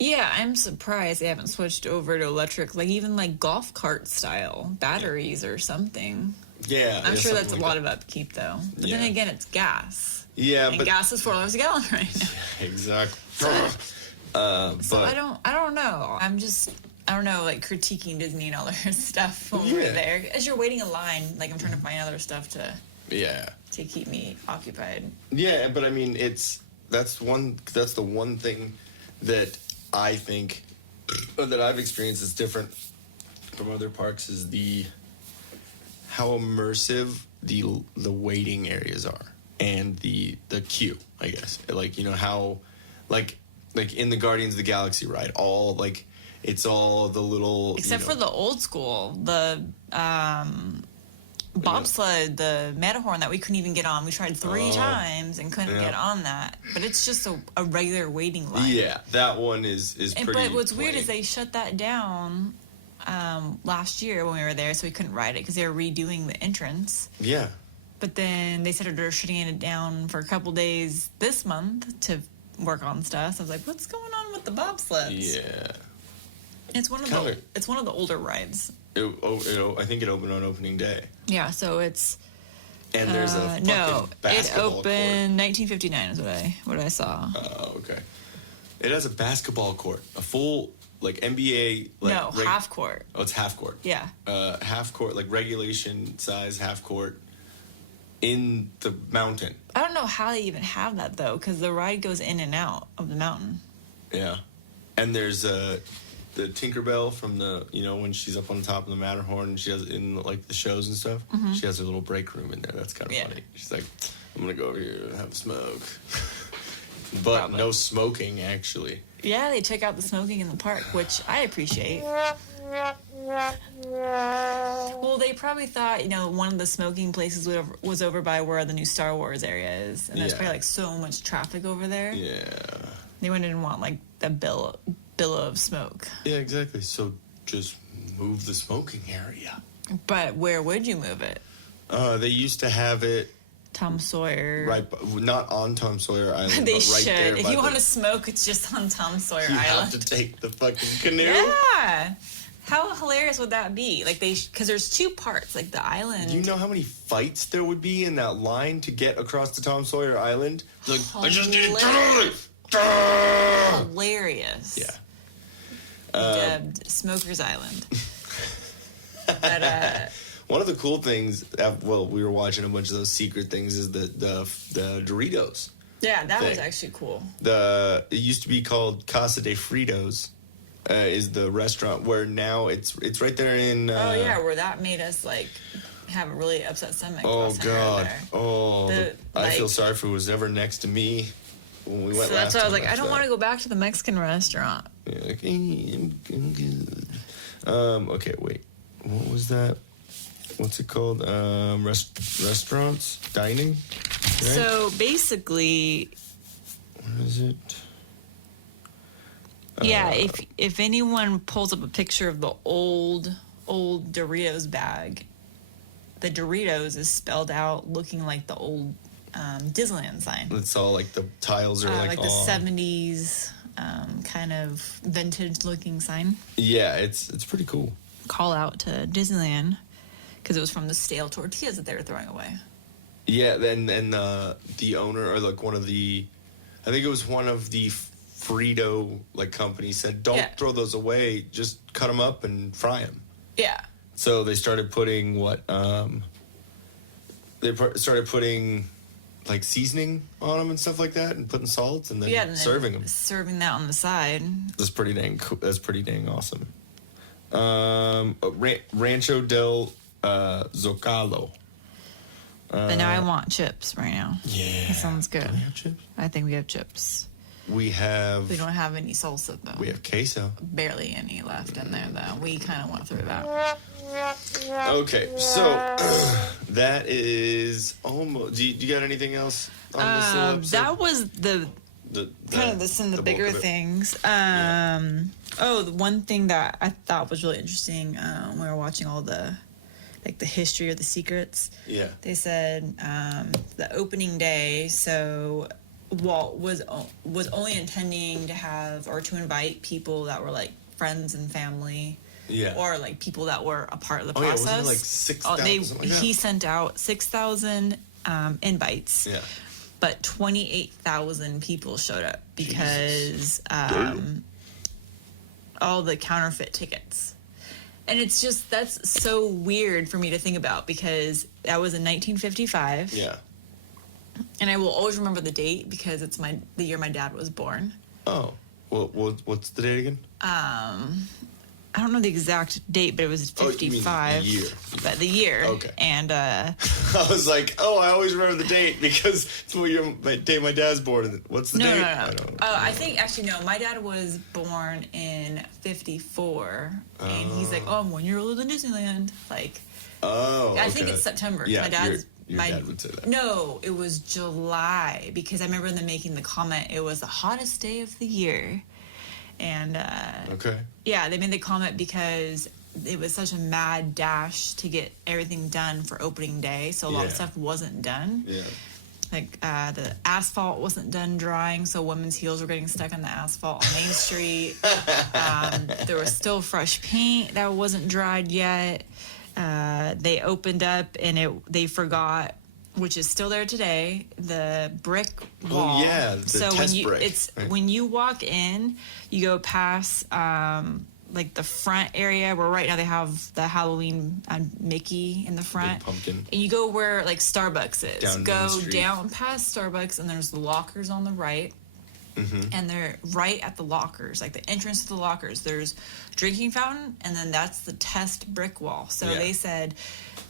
Yeah, I'm surprised they haven't switched over to electric, like even like golf cart style batteries or something. Yeah. I'm sure that's a lot of upkeep though. But then again, it's gas. Yeah, and gas is $4 a gallon right now. Exactly. So I don't know. I don't know, like critiquing Disney and all their stuff when we're there. As you're waiting in line, like I'm trying to find other stuff to keep me occupied. Yeah, but I mean, that's the one thing that I think that I've experienced is different from other parks is how immersive the waiting areas are and the queue, I guess. Like how like in the Guardians of the Galaxy ride, all like. It's all the little... Except for the old school, the bobsled, the Matterhorn that we couldn't even get on. We tried 3 times and couldn't get on that. But it's just a regular waiting line. Yeah, that one is pretty But what's plain. weird is they shut that down last year when we were there, so we couldn't ride it because they were redoing the entrance. Yeah. But then they said they're shutting it down for a couple days this month to work on stuff. So I was like, what's going on with the bobsleds? Yeah. It's one of the older rides. I think it opened on opening day. Yeah, so it's. And there's a fucking basketball it opened 1959 is what I saw. Oh, okay. It has a basketball court, a full like NBA. Like, half court. Oh, it's half court. Yeah. Half court, like regulation size half court, in the mountain. I don't know how they even have that though, because the ride goes in and out of the mountain. Yeah, and there's the Tinkerbell from the when she's up on top of the Matterhorn, she has in like the shows and stuff. Mm-hmm. She has her little break room in there. That's kind of funny. She's like, I'm gonna go over here and have a smoke, but no smoking actually. Yeah, they took out the smoking in the park, which I appreciate. Well, they probably thought one of the smoking places was over by where the new Star Wars area is, and there's probably like so much traffic over there. Yeah, they didn't want like the billow of smoke. Yeah, exactly. So just move the smoking area. But where would you move it? They used to have it Tom Sawyer. Right, not on Tom Sawyer Island. They but right should. there If you want to smoke, it's just on Tom Sawyer you Island. have to take the fucking canoe. Yeah. How hilarious would that be? Like because there's 2 parts, like the island. Do you know how many fights there would be in that line to get across to Tom Sawyer Island? Like, I just need hilarious. Yeah. Dubbed Smoker's Island. But one of the cool things, we were watching a bunch of those secret things, is the Doritos. Yeah, that was actually cool. It used to be called Casa de Fritos, is the restaurant where now it's right there in. Where that made us like have a really upset stomach. Oh God! Oh, I feel sorry for whoever never next to me when we went. So that's why I was like, I don't want to go back to the Mexican restaurant. Yeah, like, I'm good. Okay, wait. What was that? What's it called? Restaurants? Dining? Right? So basically... What is it? Yeah, if anyone pulls up a picture of the old Doritos bag, the Doritos is spelled out looking like the old Disneyland sign. It's all like the tiles are like the 70s kind of vintage looking sign. Yeah, it's pretty cool. Call out to Disneyland because it was from the stale tortillas that they were throwing away. Yeah, then the owner or like one of the I think it was one of the Frito like companies said, don't throw those away, just cut them up and fry them. Yeah. So they started putting started putting like seasoning on them and stuff like that, and putting salt, and then serving them. Serving that on the side. That's pretty dang cool. That's pretty dang awesome. Rancho del Zocalo. But now I want chips right now. Yeah. That sounds good. Do we have chips? I think we have chips. We don't have any salsa, though. We have queso. Barely any left in there, though. We kind of went through that. Okay, so that is almost... Do you got anything else on this little episode? That was the bigger things. The one thing that I thought was really interesting when we were watching all the history of the secrets. Yeah. They said the opening day, so Walt was only intending to have or to invite people that were like friends and family. Yeah. Or like people that were a part of the process. Wasn't it like 6,000? He sent out 6,000 invites. Yeah. But 28,000 people showed up because all the counterfeit tickets. And it's just, that's so weird for me to think about because that was in 1955. Yeah. And I will always remember the date because it's the year my dad was born. Oh. Well, what's the date again? I don't know the exact date, but it was 55. Oh, you mean the year. But the year. Okay. And I was like, I always remember the date because it's the day my dad's born. What's the date? No. I don't know. I think, actually, no. My dad was born in 54. And he's like, I'm 1 year older than Disneyland. Like, I think it's September. Yeah, my dad's... your dad would say that. No, it was July because I remember them making the comment, it was the hottest day of the year. And yeah, they made the comment because it was such a mad dash to get everything done for opening day, so a lot of stuff wasn't done. Yeah. Like the asphalt wasn't done drying, so women's heels were getting stuck on the asphalt on Main Street. There was still fresh paint that wasn't dried yet. They opened up and they forgot, which is still there today, the brick wall. Oh yeah, the test brick. When you walk in, you go past like the front area where right now they have the Halloween Mickey in the front. Big pumpkin. And you go where like Starbucks is. Down Main go Street. down past Starbucks and there's the lockers on the right. Mm-hmm. And they're right at the lockers, like the entrance to the lockers. There's drinking fountain, and then that's the test brick wall. So they said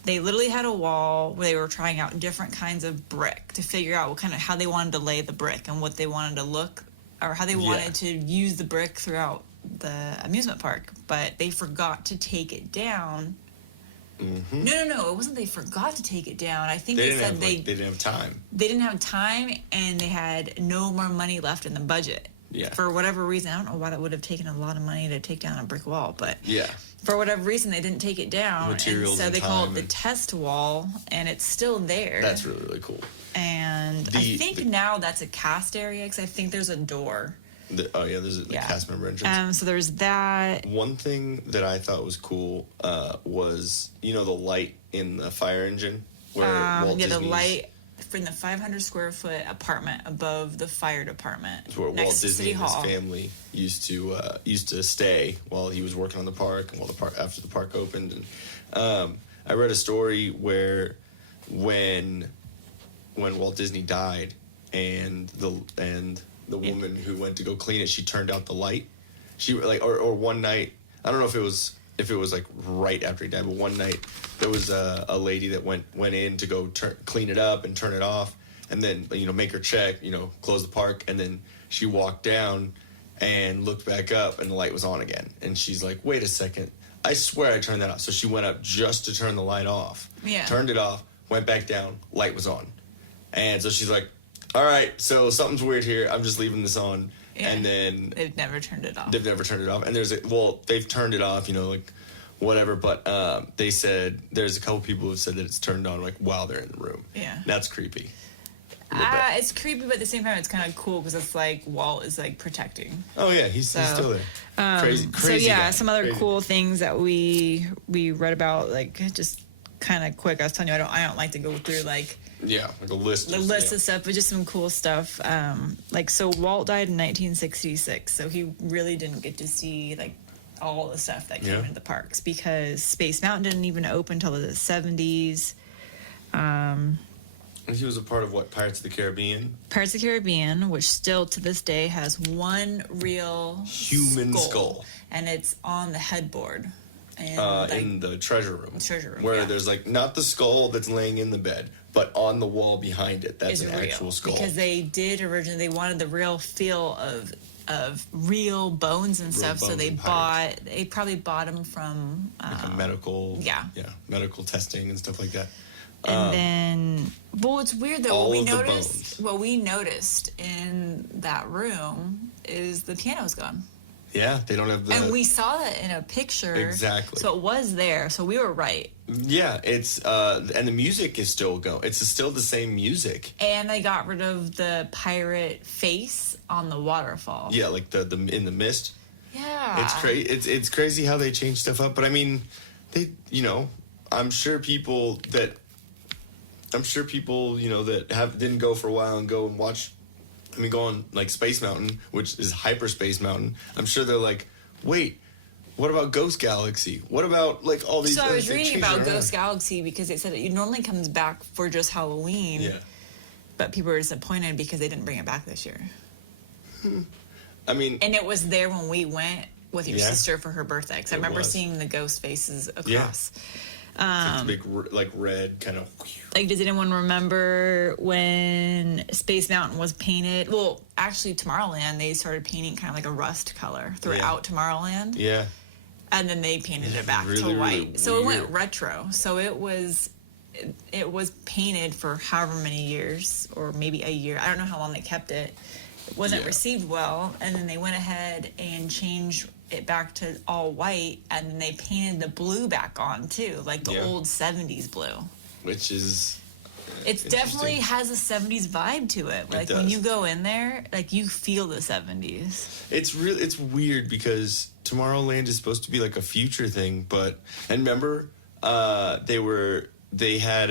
they literally had a wall where they were trying out different kinds of brick to figure out how they wanted to lay the brick and what they wanted to look, or how they wanted to use the brick throughout the amusement park. But they forgot to take it down. Mm-hmm. No, it wasn't they forgot to take it down. I think they said they didn't have time. They didn't have time, and they had no more money left in the budget. Yeah. For whatever reason, I don't know why that would have taken a lot of money to take down a brick wall, but for whatever reason, they didn't take it down. Materials and so they call it the test wall, and it's still there. That's really, really cool. And I think now that's a cast area, because I think there's a door. There's a cast member entrance. So there's that. One thing that I thought was cool was, the light in the fire engine where Walt Disney's... the light from the 500 square foot apartment above the fire department. It's where next Walt to Disney City and Hall. his family used to stay while he was working on the park and after the park opened. And I read a story where when Walt Disney died and the woman who went to go clean it, she turned out the light. She or one night, I don't know if it was like right after he died, but one night there was a lady that went in to go clean it up and turn it off, and then make her check, close the park, and then she walked down and looked back up and the light was on again, and she's like, wait a second, I swear I turned that off. So she went up just to turn the light off, turned it off, went back down, light was on, and so she's like, all right, so something's weird here. I'm just leaving this on. Yeah. And then... They've never turned it off. And they've turned it off, whatever. But they said there's a couple people who have said that it's turned on, while they're in the room. Yeah. That's creepy. It's creepy, but at the same time, it's kind of cool because it's like Walt is, protecting. Oh, yeah, he's still there. Crazy So, guy. some other cool things that we read about, just kind of quick. I was telling you, I don't like to go through like Yeah, like a list. the of, list yeah. of stuff, but just some cool stuff. So Walt died in 1966, so he really didn't get to see like all the stuff that came into the parks because Space Mountain didn't even open until the 70s. And he was a part of what, Pirates of the Caribbean? Pirates of the Caribbean, which still to this day has one real Human skull. and it's on the headboard. And In the treasure room. Where Where there's like not the skull that's laying in the bed, but on the wall behind it. That's an actual skull. Because they did originally, they wanted the real feel of real bones and stuff. So bones they and pirates. they probably bought them from. Like a medical. Yeah. Yeah. Medical testing and stuff like that. And then, well, it's weird though. all What of the bones. we noticed in that room is the piano's gone. Yeah, they don't have the. And we saw that in a picture. Exactly. So it was there. So we were right. Yeah, it's and the music is still going. It's still the same music. And they got rid of the pirate face on the waterfall. Yeah, like the in the mist. Yeah. It's crazy. It's crazy how they change stuff up. But I mean, they I'm sure people that didn't go for a while and go and watch. I mean, go on like Space Mountain, which is Hyperspace Mountain. I'm sure they're like, wait, what about Ghost Galaxy? What about like all these? So I was they reading change about it around. Ghost Galaxy because it said it normally comes back for just Halloween. Yeah. But people were disappointed because they didn't bring it back this year. I mean, And it was there when we went with your Yeah. sister for her birthday. Because I It remember was. seeing the ghost faces across. it's like the big like red kind of. Like, does anyone remember when Space Mountain was painted? Well, actually, Tomorrowland, they started painting kind of like a rust color throughout Tomorrowland. Yeah. And then they painted it back really, to white. really So it went weird. retro. So it was painted for however many years, or maybe a year. I don't know how long they kept it. It wasn't Yeah. received well. And then they went ahead and changed it back to all white. And then they painted the blue back on, too. Like the Yeah. old 70s blue. Which is. It definitely has a 70s vibe to it. Like when does. you go in there, like you feel the 70s. It's weird because Tomorrowland is supposed to be like a future thing, and remember, they had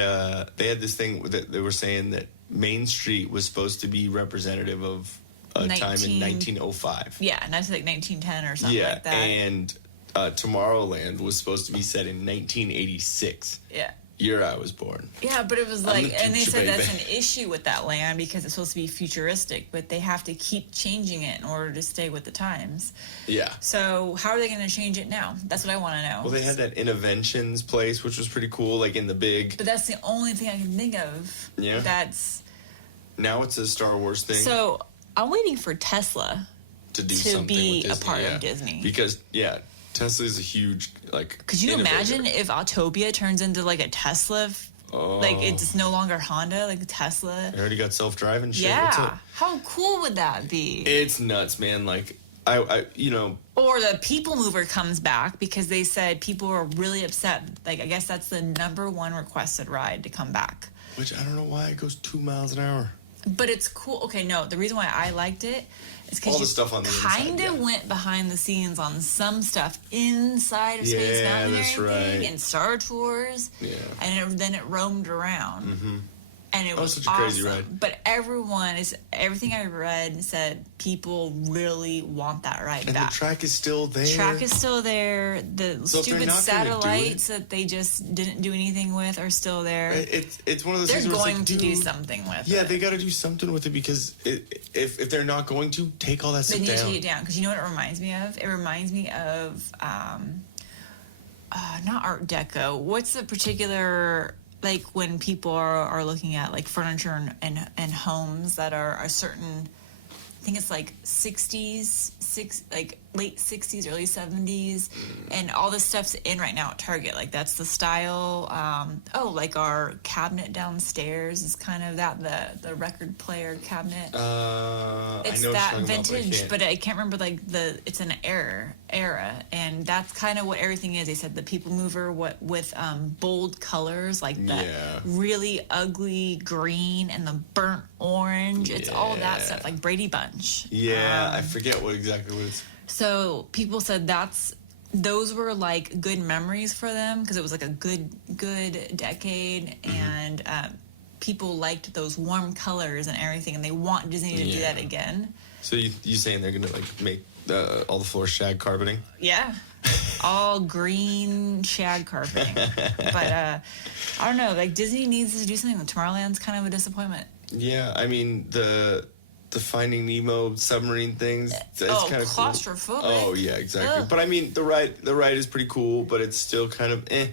this thing that they were saying that Main Street was supposed to be representative of a time in 1905. Yeah, and that's like 1910 or something like that. And Tomorrowland was supposed to be set in 1986. Yeah. Year I was born. Yeah, but it was I'm like, the and they future said that's baby. an issue with that land because it's supposed to be futuristic, but they have to keep changing it in order to stay with the times. Yeah. So how are they going to change it now? That's what I want to know. Well, they had that Innoventions place, which was pretty cool, like in the big. But that's the only thing I can think of. Yeah. That's. Now it's a Star Wars thing. So I'm waiting for Tesla to do to something be with a Disney, part yeah. of Disney. Because Tesla is a huge Could you innovator. imagine if Autopia turns into like a Tesla? Like it's no longer Honda, like Tesla. I already got self-driving shit. What's Yeah. up? How cool would that be? It's nuts, man. Like I Or the People Mover comes back because they said people are really upset. Like, I guess that's the number one requested ride to come back. which I don't know why it goes 2 miles an hour. But it's cool. Okay, no, the reason why I liked it is All because the you stuff on the inside, kind of yeah. went behind the scenes on some stuff inside of Space Yeah, Mountain that's and everything, right. and Star Tours. Yeah. And then it roamed around. Mm-hmm. And it was such a awesome. crazy ride. But everything I read said people really want that ride And back. the track is still there. Track is still there. The So if they're stupid not gonna do satellites that they just didn't do anything with are still there. It's one of those They're things where it's going like, to do dude, something with it. Yeah, they got to do something with it because if they're not going to, take all that They stuff need to down. take it down because you know what it reminds me of? It reminds me of not Art Deco. What's the particular, like when people are looking at like furniture and homes that are a certain, I think it's like 60s, like late 60s, early 70s, and all this stuff's in right now at Target. Like that's the style. Like our cabinet downstairs is kind of that, the record player cabinet. It's I know that what you're talking vintage, about, but I can't remember like it's an era, and that's kind of what everything is. They said the People Mover, with bold colors like the Yeah. really ugly green and the burnt orange. It's all that Yeah. stuff like Brady Bunch. Yeah, I forget exactly what it's. So people said that's those were like good memories for them because it was like a good decade, and people liked those warm colors and everything, and they want Disney to do that again. So you saying they're gonna like make all the floor shag carpeting? Yeah. All green shag carpeting. But I don't know, like Disney needs to do something. Tomorrowland's kind of a disappointment. Yeah, I mean the Finding Nemo submarine things. It's kind of claustrophobic. Cool. Oh yeah, exactly. Ugh. But I mean the ride is pretty cool, but it's still kind of eh.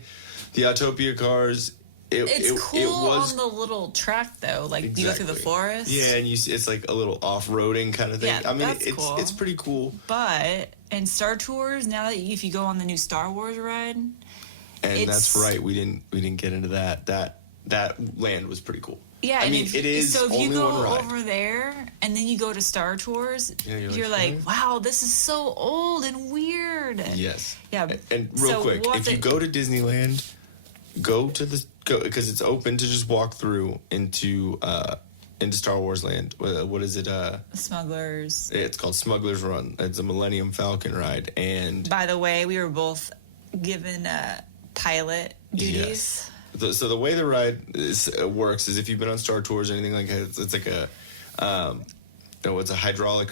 The Autopia cars. It's cool it was, on the little track though, like you go through the forest. Yeah, and you see it's like a little off-roading kind of thing. Yeah, I mean, that's cool. It's pretty cool. But in Star Tours, now that if you go on the new Star Wars ride, and that's right, we didn't get into that. That land was pretty cool. Yeah, I mean, it is so if only you go one ride. over there and then you go to Star Tours, you're like, wow, this is so old and weird. Yes. Yeah. And real quick, if you go to Disneyland, go because it's open to just walk through into Star Wars Land. What is it? Smugglers. It's called Smuggler's Run. It's a Millennium Falcon ride. And by the way, we were both given pilot duties. Yes. So the way the ride works is if you've been on Star Tours or anything like that, it's like a it's a hydraulic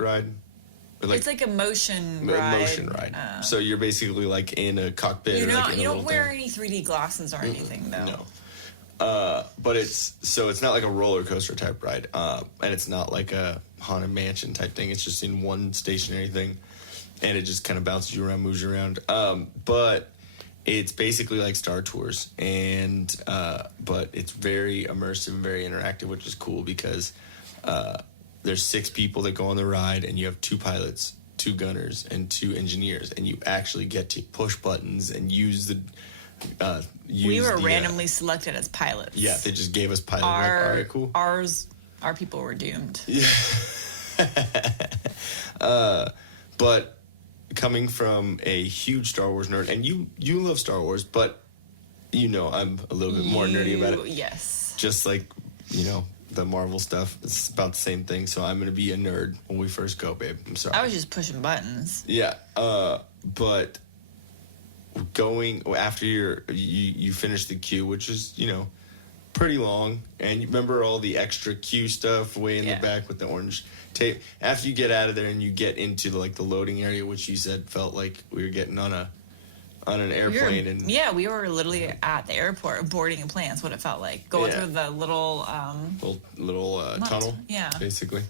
ride. It's like a motion ride. Motion ride. So you're basically like in a cockpit. You like don't wear any 3D glasses or anything though. No. But it's not like a roller coaster type ride, and it's not like a Haunted Mansion type thing. It's just in one stationary thing, and it just kind of bounces you around, moves you around. But it's basically like Star Tours, and but it's very immersive and very interactive, which is cool because there's 6 people that go on the ride, and you have 2 pilots, 2 gunners, and 2 engineers, and you actually get to push buttons and use the. We were randomly selected as pilots. Yeah, they just gave us pilots. All right, cool. Our people were doomed. Yeah. But coming from a huge Star Wars nerd, and you love Star Wars, but I'm a little bit more nerdy about it. Yes. Just like the Marvel stuff, it's about the same thing. So I'm gonna be a nerd when we first go, babe. I'm sorry. I was just pushing buttons. Yeah. But going after you finish the queue, which is pretty long, and you remember all the extra queue stuff way in the back with the orange tape. After you get out of there and you get into the loading area, which you said felt like we were getting on an airplane, we were literally at the airport boarding a plane. That's what it felt like. Going through the little tunnel. Yeah, basically.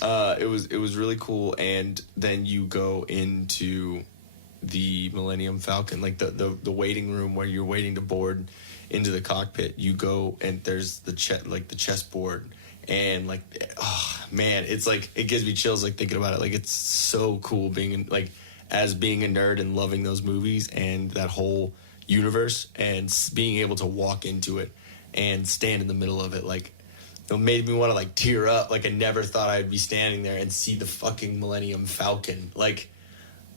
It was really cool, and then you go into the Millennium Falcon, like the waiting room where you're waiting to board into the cockpit. You go and there's the chessboard, and it's like it gives me chills thinking about it. Like it's so cool being being a nerd and loving those movies and that whole universe, and being able to walk into it and stand in the middle of it. It made me want to tear up. I never thought I'd be standing there and see the fucking Millennium Falcon.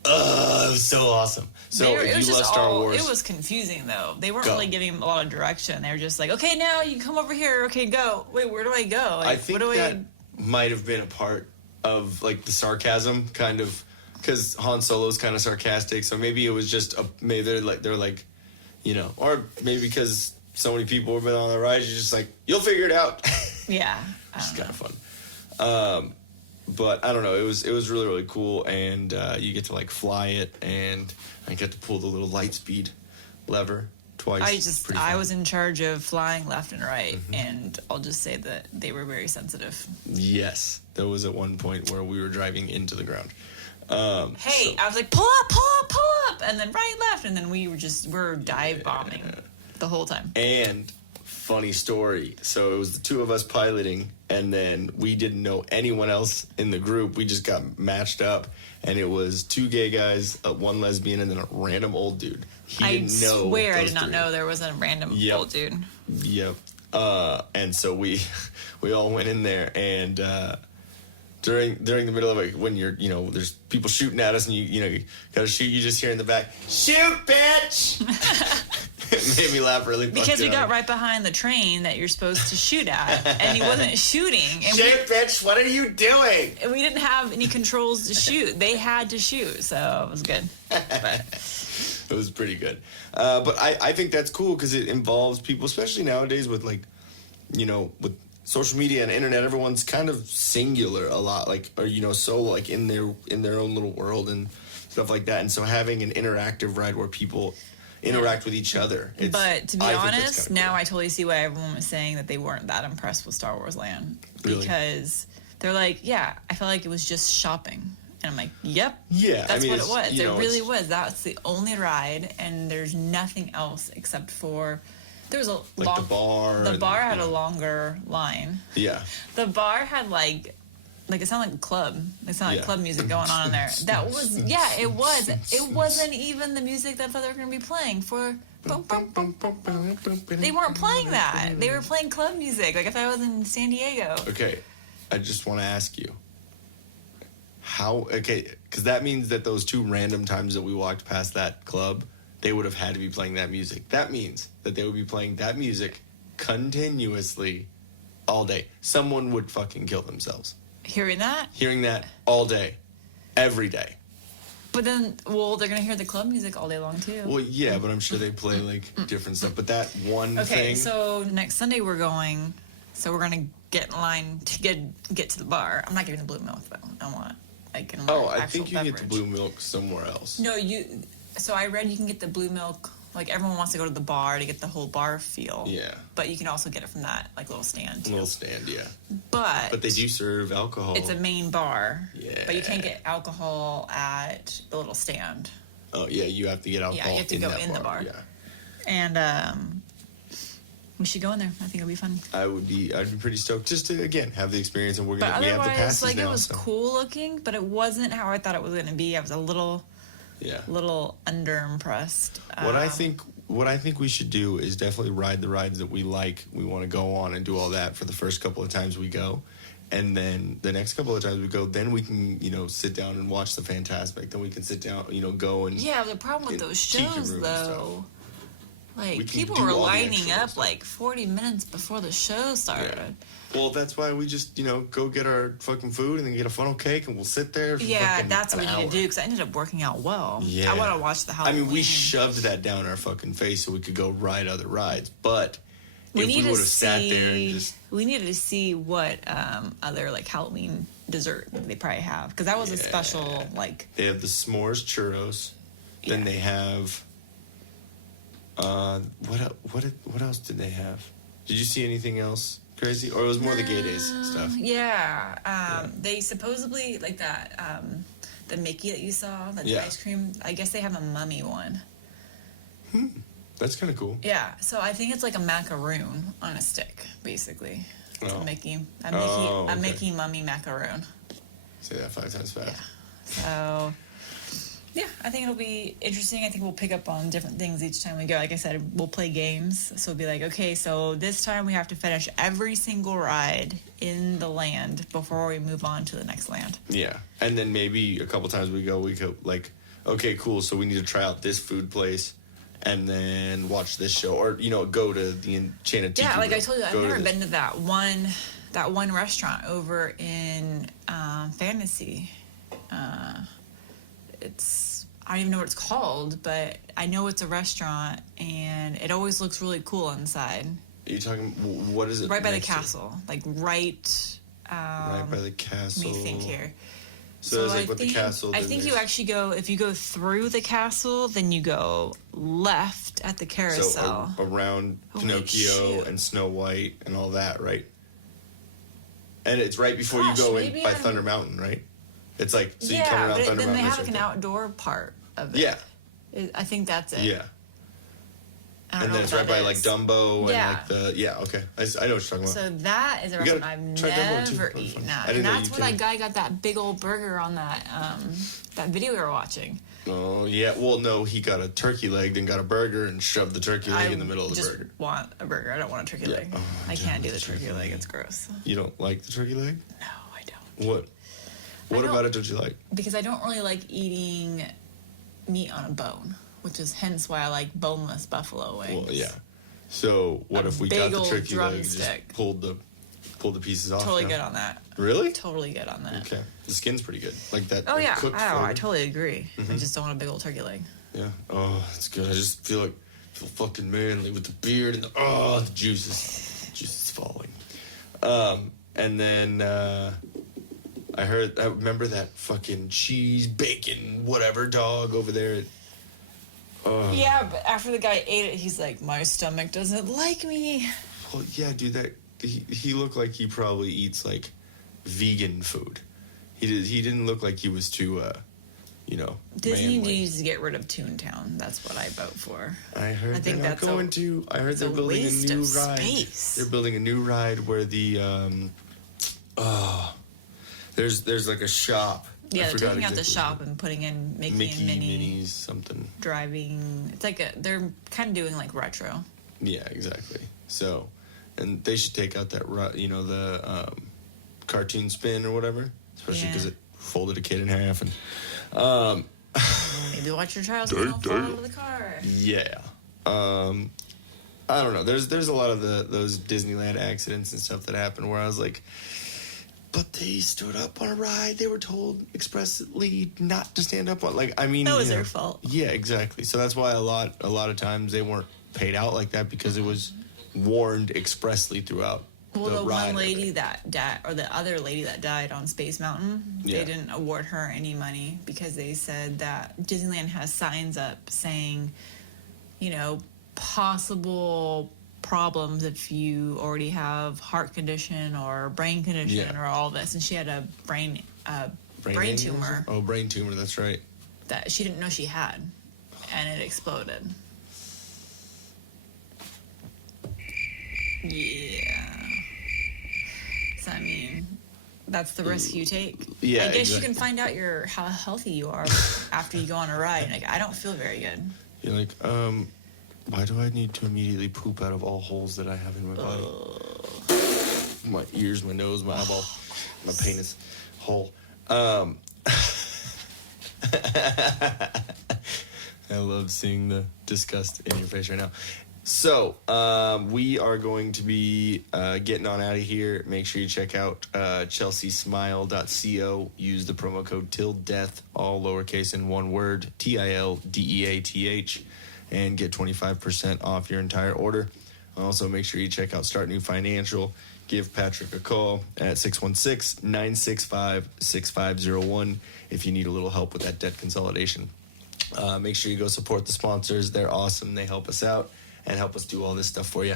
It was so awesome. So if you love Star Wars, it was confusing though. They weren't really giving him a lot of direction. They were just like, okay, now you come over here. Okay, go. Wait, where do I go? I think that might have been a part of the sarcasm, kind of, because Han Solo's kind of sarcastic. So maybe it was just maybe they're like, or maybe because so many people have been on the ride, you're just you'll figure it out. Yeah, it's kind of fun. But I don't know. It was really, really cool, and you get to fly it, and I get to pull the little light speed lever twice. I was in charge of flying left and right, and I'll just say that they were very sensitive. Yes, there was at one point where we were driving into the ground. I was like, pull up, and then right, left, and then we're dive bombing the whole time. And funny story. So it was the 2 of us piloting, and then we didn't know anyone else in the group. We just got matched up, and it was 2 gay guys, 1 lesbian, and then a random old dude. I swear I did not know there was a random old dude. Yep. And so we all went in there, and during the middle of it, when you're there's people shooting at us, and you gotta shoot. You just hear in the back, "Shoot, bitch!" It made me laugh really because we fucking got hard. right behind the train that you're supposed to shoot at, and he wasn't shooting. And Shit, bitch, what are you doing? we didn't have any controls to shoot. They had to shoot, so it was good. But It was pretty good. But I think that's cool because it involves people, especially nowadays with like, you know, with social media and internet, everyone's kind of singular a lot, like, or, you know, so like in their own little world and stuff like that. And so having an interactive ride where people interact with each other. But to be I think that's honest, kinda now cool. I totally see why everyone was saying that they weren't that impressed with Star Wars Land. Really? Because they're like, yeah, I felt like it was just shopping. And I'm like, yep. Yeah, That's I mean, what it it's, was. you It know, really it's- was. That's the only ride, and there's nothing else except for there was a Like the bar The and, bar had you a know. longer line. Yeah. The bar had like it sounded like a club. It sounded Yeah. like club music going on in there. That was it was. It wasn't even the music that I thought they were going to be playing for. They weren't playing that. They were playing club music. Like if I was in San Diego. Okay, I just want to ask you, because that means that those 2 random times that we walked past that club, they would have had to be playing that music. That means that they would be playing that music continuously all day. Someone would fucking kill themselves Hearing that? hearing that all day, every day. But then, well, they're going to hear the club music all day long too. Well, yeah, but I'm sure they play like different stuff. But that one Okay, thing. so next Sunday we're going. So we're gonna get in line to get to the bar. I'm not getting the blue milk though. I want like an I actual think you can get the beverage. blue milk somewhere else. No, you. So I read you can get the blue milk. Like everyone wants to go to the bar to get the whole bar feel. Yeah. But you can also get it from that like little stand too. Little stand, yeah. But They do serve alcohol. it's a main bar. Yeah. But you can't get alcohol at the little stand. Oh yeah, you have to get alcohol. you have to go that in the bar. Yeah. And we should go in there. I think it'll be fun. I'd be pretty stoked just to again have the experience, and we But have the otherwise, passes like now. it was so. cool looking, but it wasn't how I thought it was going to be. I was a little Yeah. under impressed. What I think we should do is definitely ride the rides that we like. We want to go on and do all that for the first couple of times we go, and then the next couple of times we go, then we can sit down and watch the Fantasmic. Then we can sit down, go and Yeah, the problem with in those tiki shows room and though, We like can people do were all the lining extra up stuff. like 40 minutes before the show started. Well, that's why we just go get our fucking food and then get a funnel cake and we'll sit there. For Yeah, fucking that's what an we need hour. to do because I ended up working out well. Yeah. I want to watch the I Halloween. mean, we shoved that down our fucking face so we could go ride other rides. But if we need would to have sat there and see. just We needed to see what other like Halloween dessert they probably have because that was a special like. they have the s'mores churros, then Yeah. they have what else did they have? Did you see anything else crazy, or it was more the gay days stuff? Yeah, they supposedly like that. The Mickey that you saw, the Yeah. ice cream. I guess they have a mummy one. That's kind of cool. Yeah, so I think it's like a macaroon on a stick, basically. It's Oh. a Mickey, Oh, a okay. Mickey mummy macaroon. Say that 5 times fast. So, yeah, I think it'll be interesting. I think we'll pick up on different things each time we go. Like I said, we'll play games. So it'll be like, okay, so this time we have to finish every single ride in the land before we move on to the next land. Yeah, and then maybe a couple times we go like, okay, cool. So we need to try out this food place, and then watch this show, or go to the Enchanted Tiki Yeah, like Room. I told you, I've Go to never this. been to that one restaurant over in Fantasy. I don't even know what it's called, but I know it's a restaurant, and it always looks really cool inside. Are you talking? What is it? Right by the next to? castle, like right. Right by the castle. Let me think here. So there's like the castle. I then think you there's- actually go if you go through the castle, then you go left at the carousel. So around Holy Pinocchio shit. and Snow White and all that, right? And it's right before Gosh, you go in maybe by I'm- Thunder Mountain, right? It's like so you come yeah, around but Thunder then they Mountain. have it's like an right outdoor part of there. it. I think that's it. Yeah. I don't And know then it's what right by that like is. Dumbo Yeah. and like the okay. I know what you're talking about. So that is a We gotta restaurant I've try Dumbo too. never That was eaten fun. at. I And didn't know that's you where that could. guy got that big old burger on that video we were watching. Oh yeah. Well, no, he got a turkey leg, then got a burger and shoved the turkey leg in the middle of the just burger. want a burger. I don't want a turkey Yeah. leg. Oh, I dude, can't do the that's turkey turkey leg. leg. It's gross. You don't like the turkey leg? No, I don't. What? What don't- about it don't you like? Because I don't really like eating meat on a bone. which is hence why I like boneless buffalo wings. Well, yeah. So what if we got big the old turkey leg and just drumstick. pulled the pieces off? Totally now? good on that. Really? Totally good on that. Okay. The skin's pretty good. Like that. Oh yeah, cooked I flavor. totally agree. I just don't want a big old turkey leg. Yeah. Oh, it's good. I just feel fucking manly with the beard and the juices falling. And then I remember that fucking cheese, bacon, whatever dog over there. Yeah, but after the guy ate it, he's like, my stomach doesn't like me. Well, yeah, dude, he looked like he probably eats like vegan food. He didn't look like he was too Disney manly. needs to get rid of Toontown. That's what I vote for. I heard I think they're that's going to. I heard they're a building a waste new of ride. space. They're building a new ride where there's like a shop. Yeah, I they're forgot taking out the exactly shop and putting in Mickey and Minnie Minis, something. driving. It's like they're kind of doing like retro. Yeah, exactly. So, and they should take out that the cartoon spin or whatever, especially because it folded a kid in half and. Maybe watch your child so they don't fall out of the car. Yeah. I don't know. There's a lot of those Disneyland accidents and stuff that happen where I was like, but they stood up on a ride. They were told expressly not to stand up on. Like, I mean, That was their fault. Yeah, exactly. So that's why a lot of times they weren't paid out like that because it was warned expressly throughout. Well, the ride one lady already. that died, or the other lady that died on Space Mountain, Yeah. they didn't award her any money because they said that Disneyland has signs up saying, possible problems if you already have heart condition or brain condition or all this. And she had a brain aneurysm? tumor Oh, brain tumor. That's right. that she didn't know she had, and it exploded. Yeah. So, I mean, that's the risk you take. Yeah, I guess exactly. you can find out how healthy you are after you go on a ride. Like, I don't feel very good. You're like, why do I need to immediately poop out of all holes that I have in my body? My ears, my nose, my eyeball, my penis hole. I love seeing the disgust in your face right now. So, we are going to be getting on out of here. Make sure you check out chelseasmile.co. Use the promo code TILDEATH, all lowercase in one word, TILDEATH, and get 25% off your entire order. Also, make sure you check out Start New Financial. Give Patrick a call at 616-965-6501 if you need a little help with that debt consolidation. Make sure you go support the sponsors. They're awesome. They help us out and help us do all this stuff for you.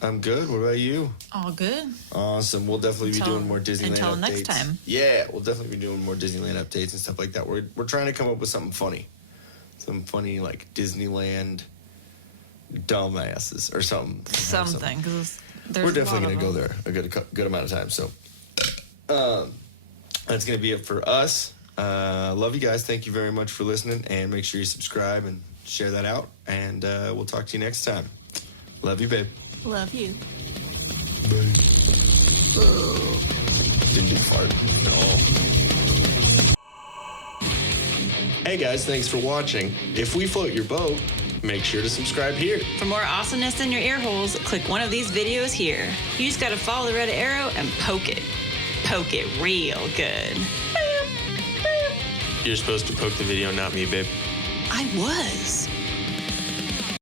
I'm good. What about you? All good. Awesome. We'll definitely be doing more Disneyland until updates. next time. Yeah, we'll definitely be doing more Disneyland updates and stuff like that. We're trying to come up with something funny. Some funny, like, Disneyland dumbasses or something. Something. 'Cause there's We're a definitely lot going to of go there a good amount of time. So that's going to be it for us. Love you guys. Thank you very much for listening. And make sure you subscribe and share that out. And we'll talk to you next time. Love you, babe. them. Love you. Didn't do fart at all. Hey guys, thanks for watching. If we float your boat, make sure to subscribe here. For more awesomeness in your ear holes, click one of these videos here. You just gotta follow the red arrow and poke it. Poke it real good. You're supposed to poke the video, not me, babe. I was.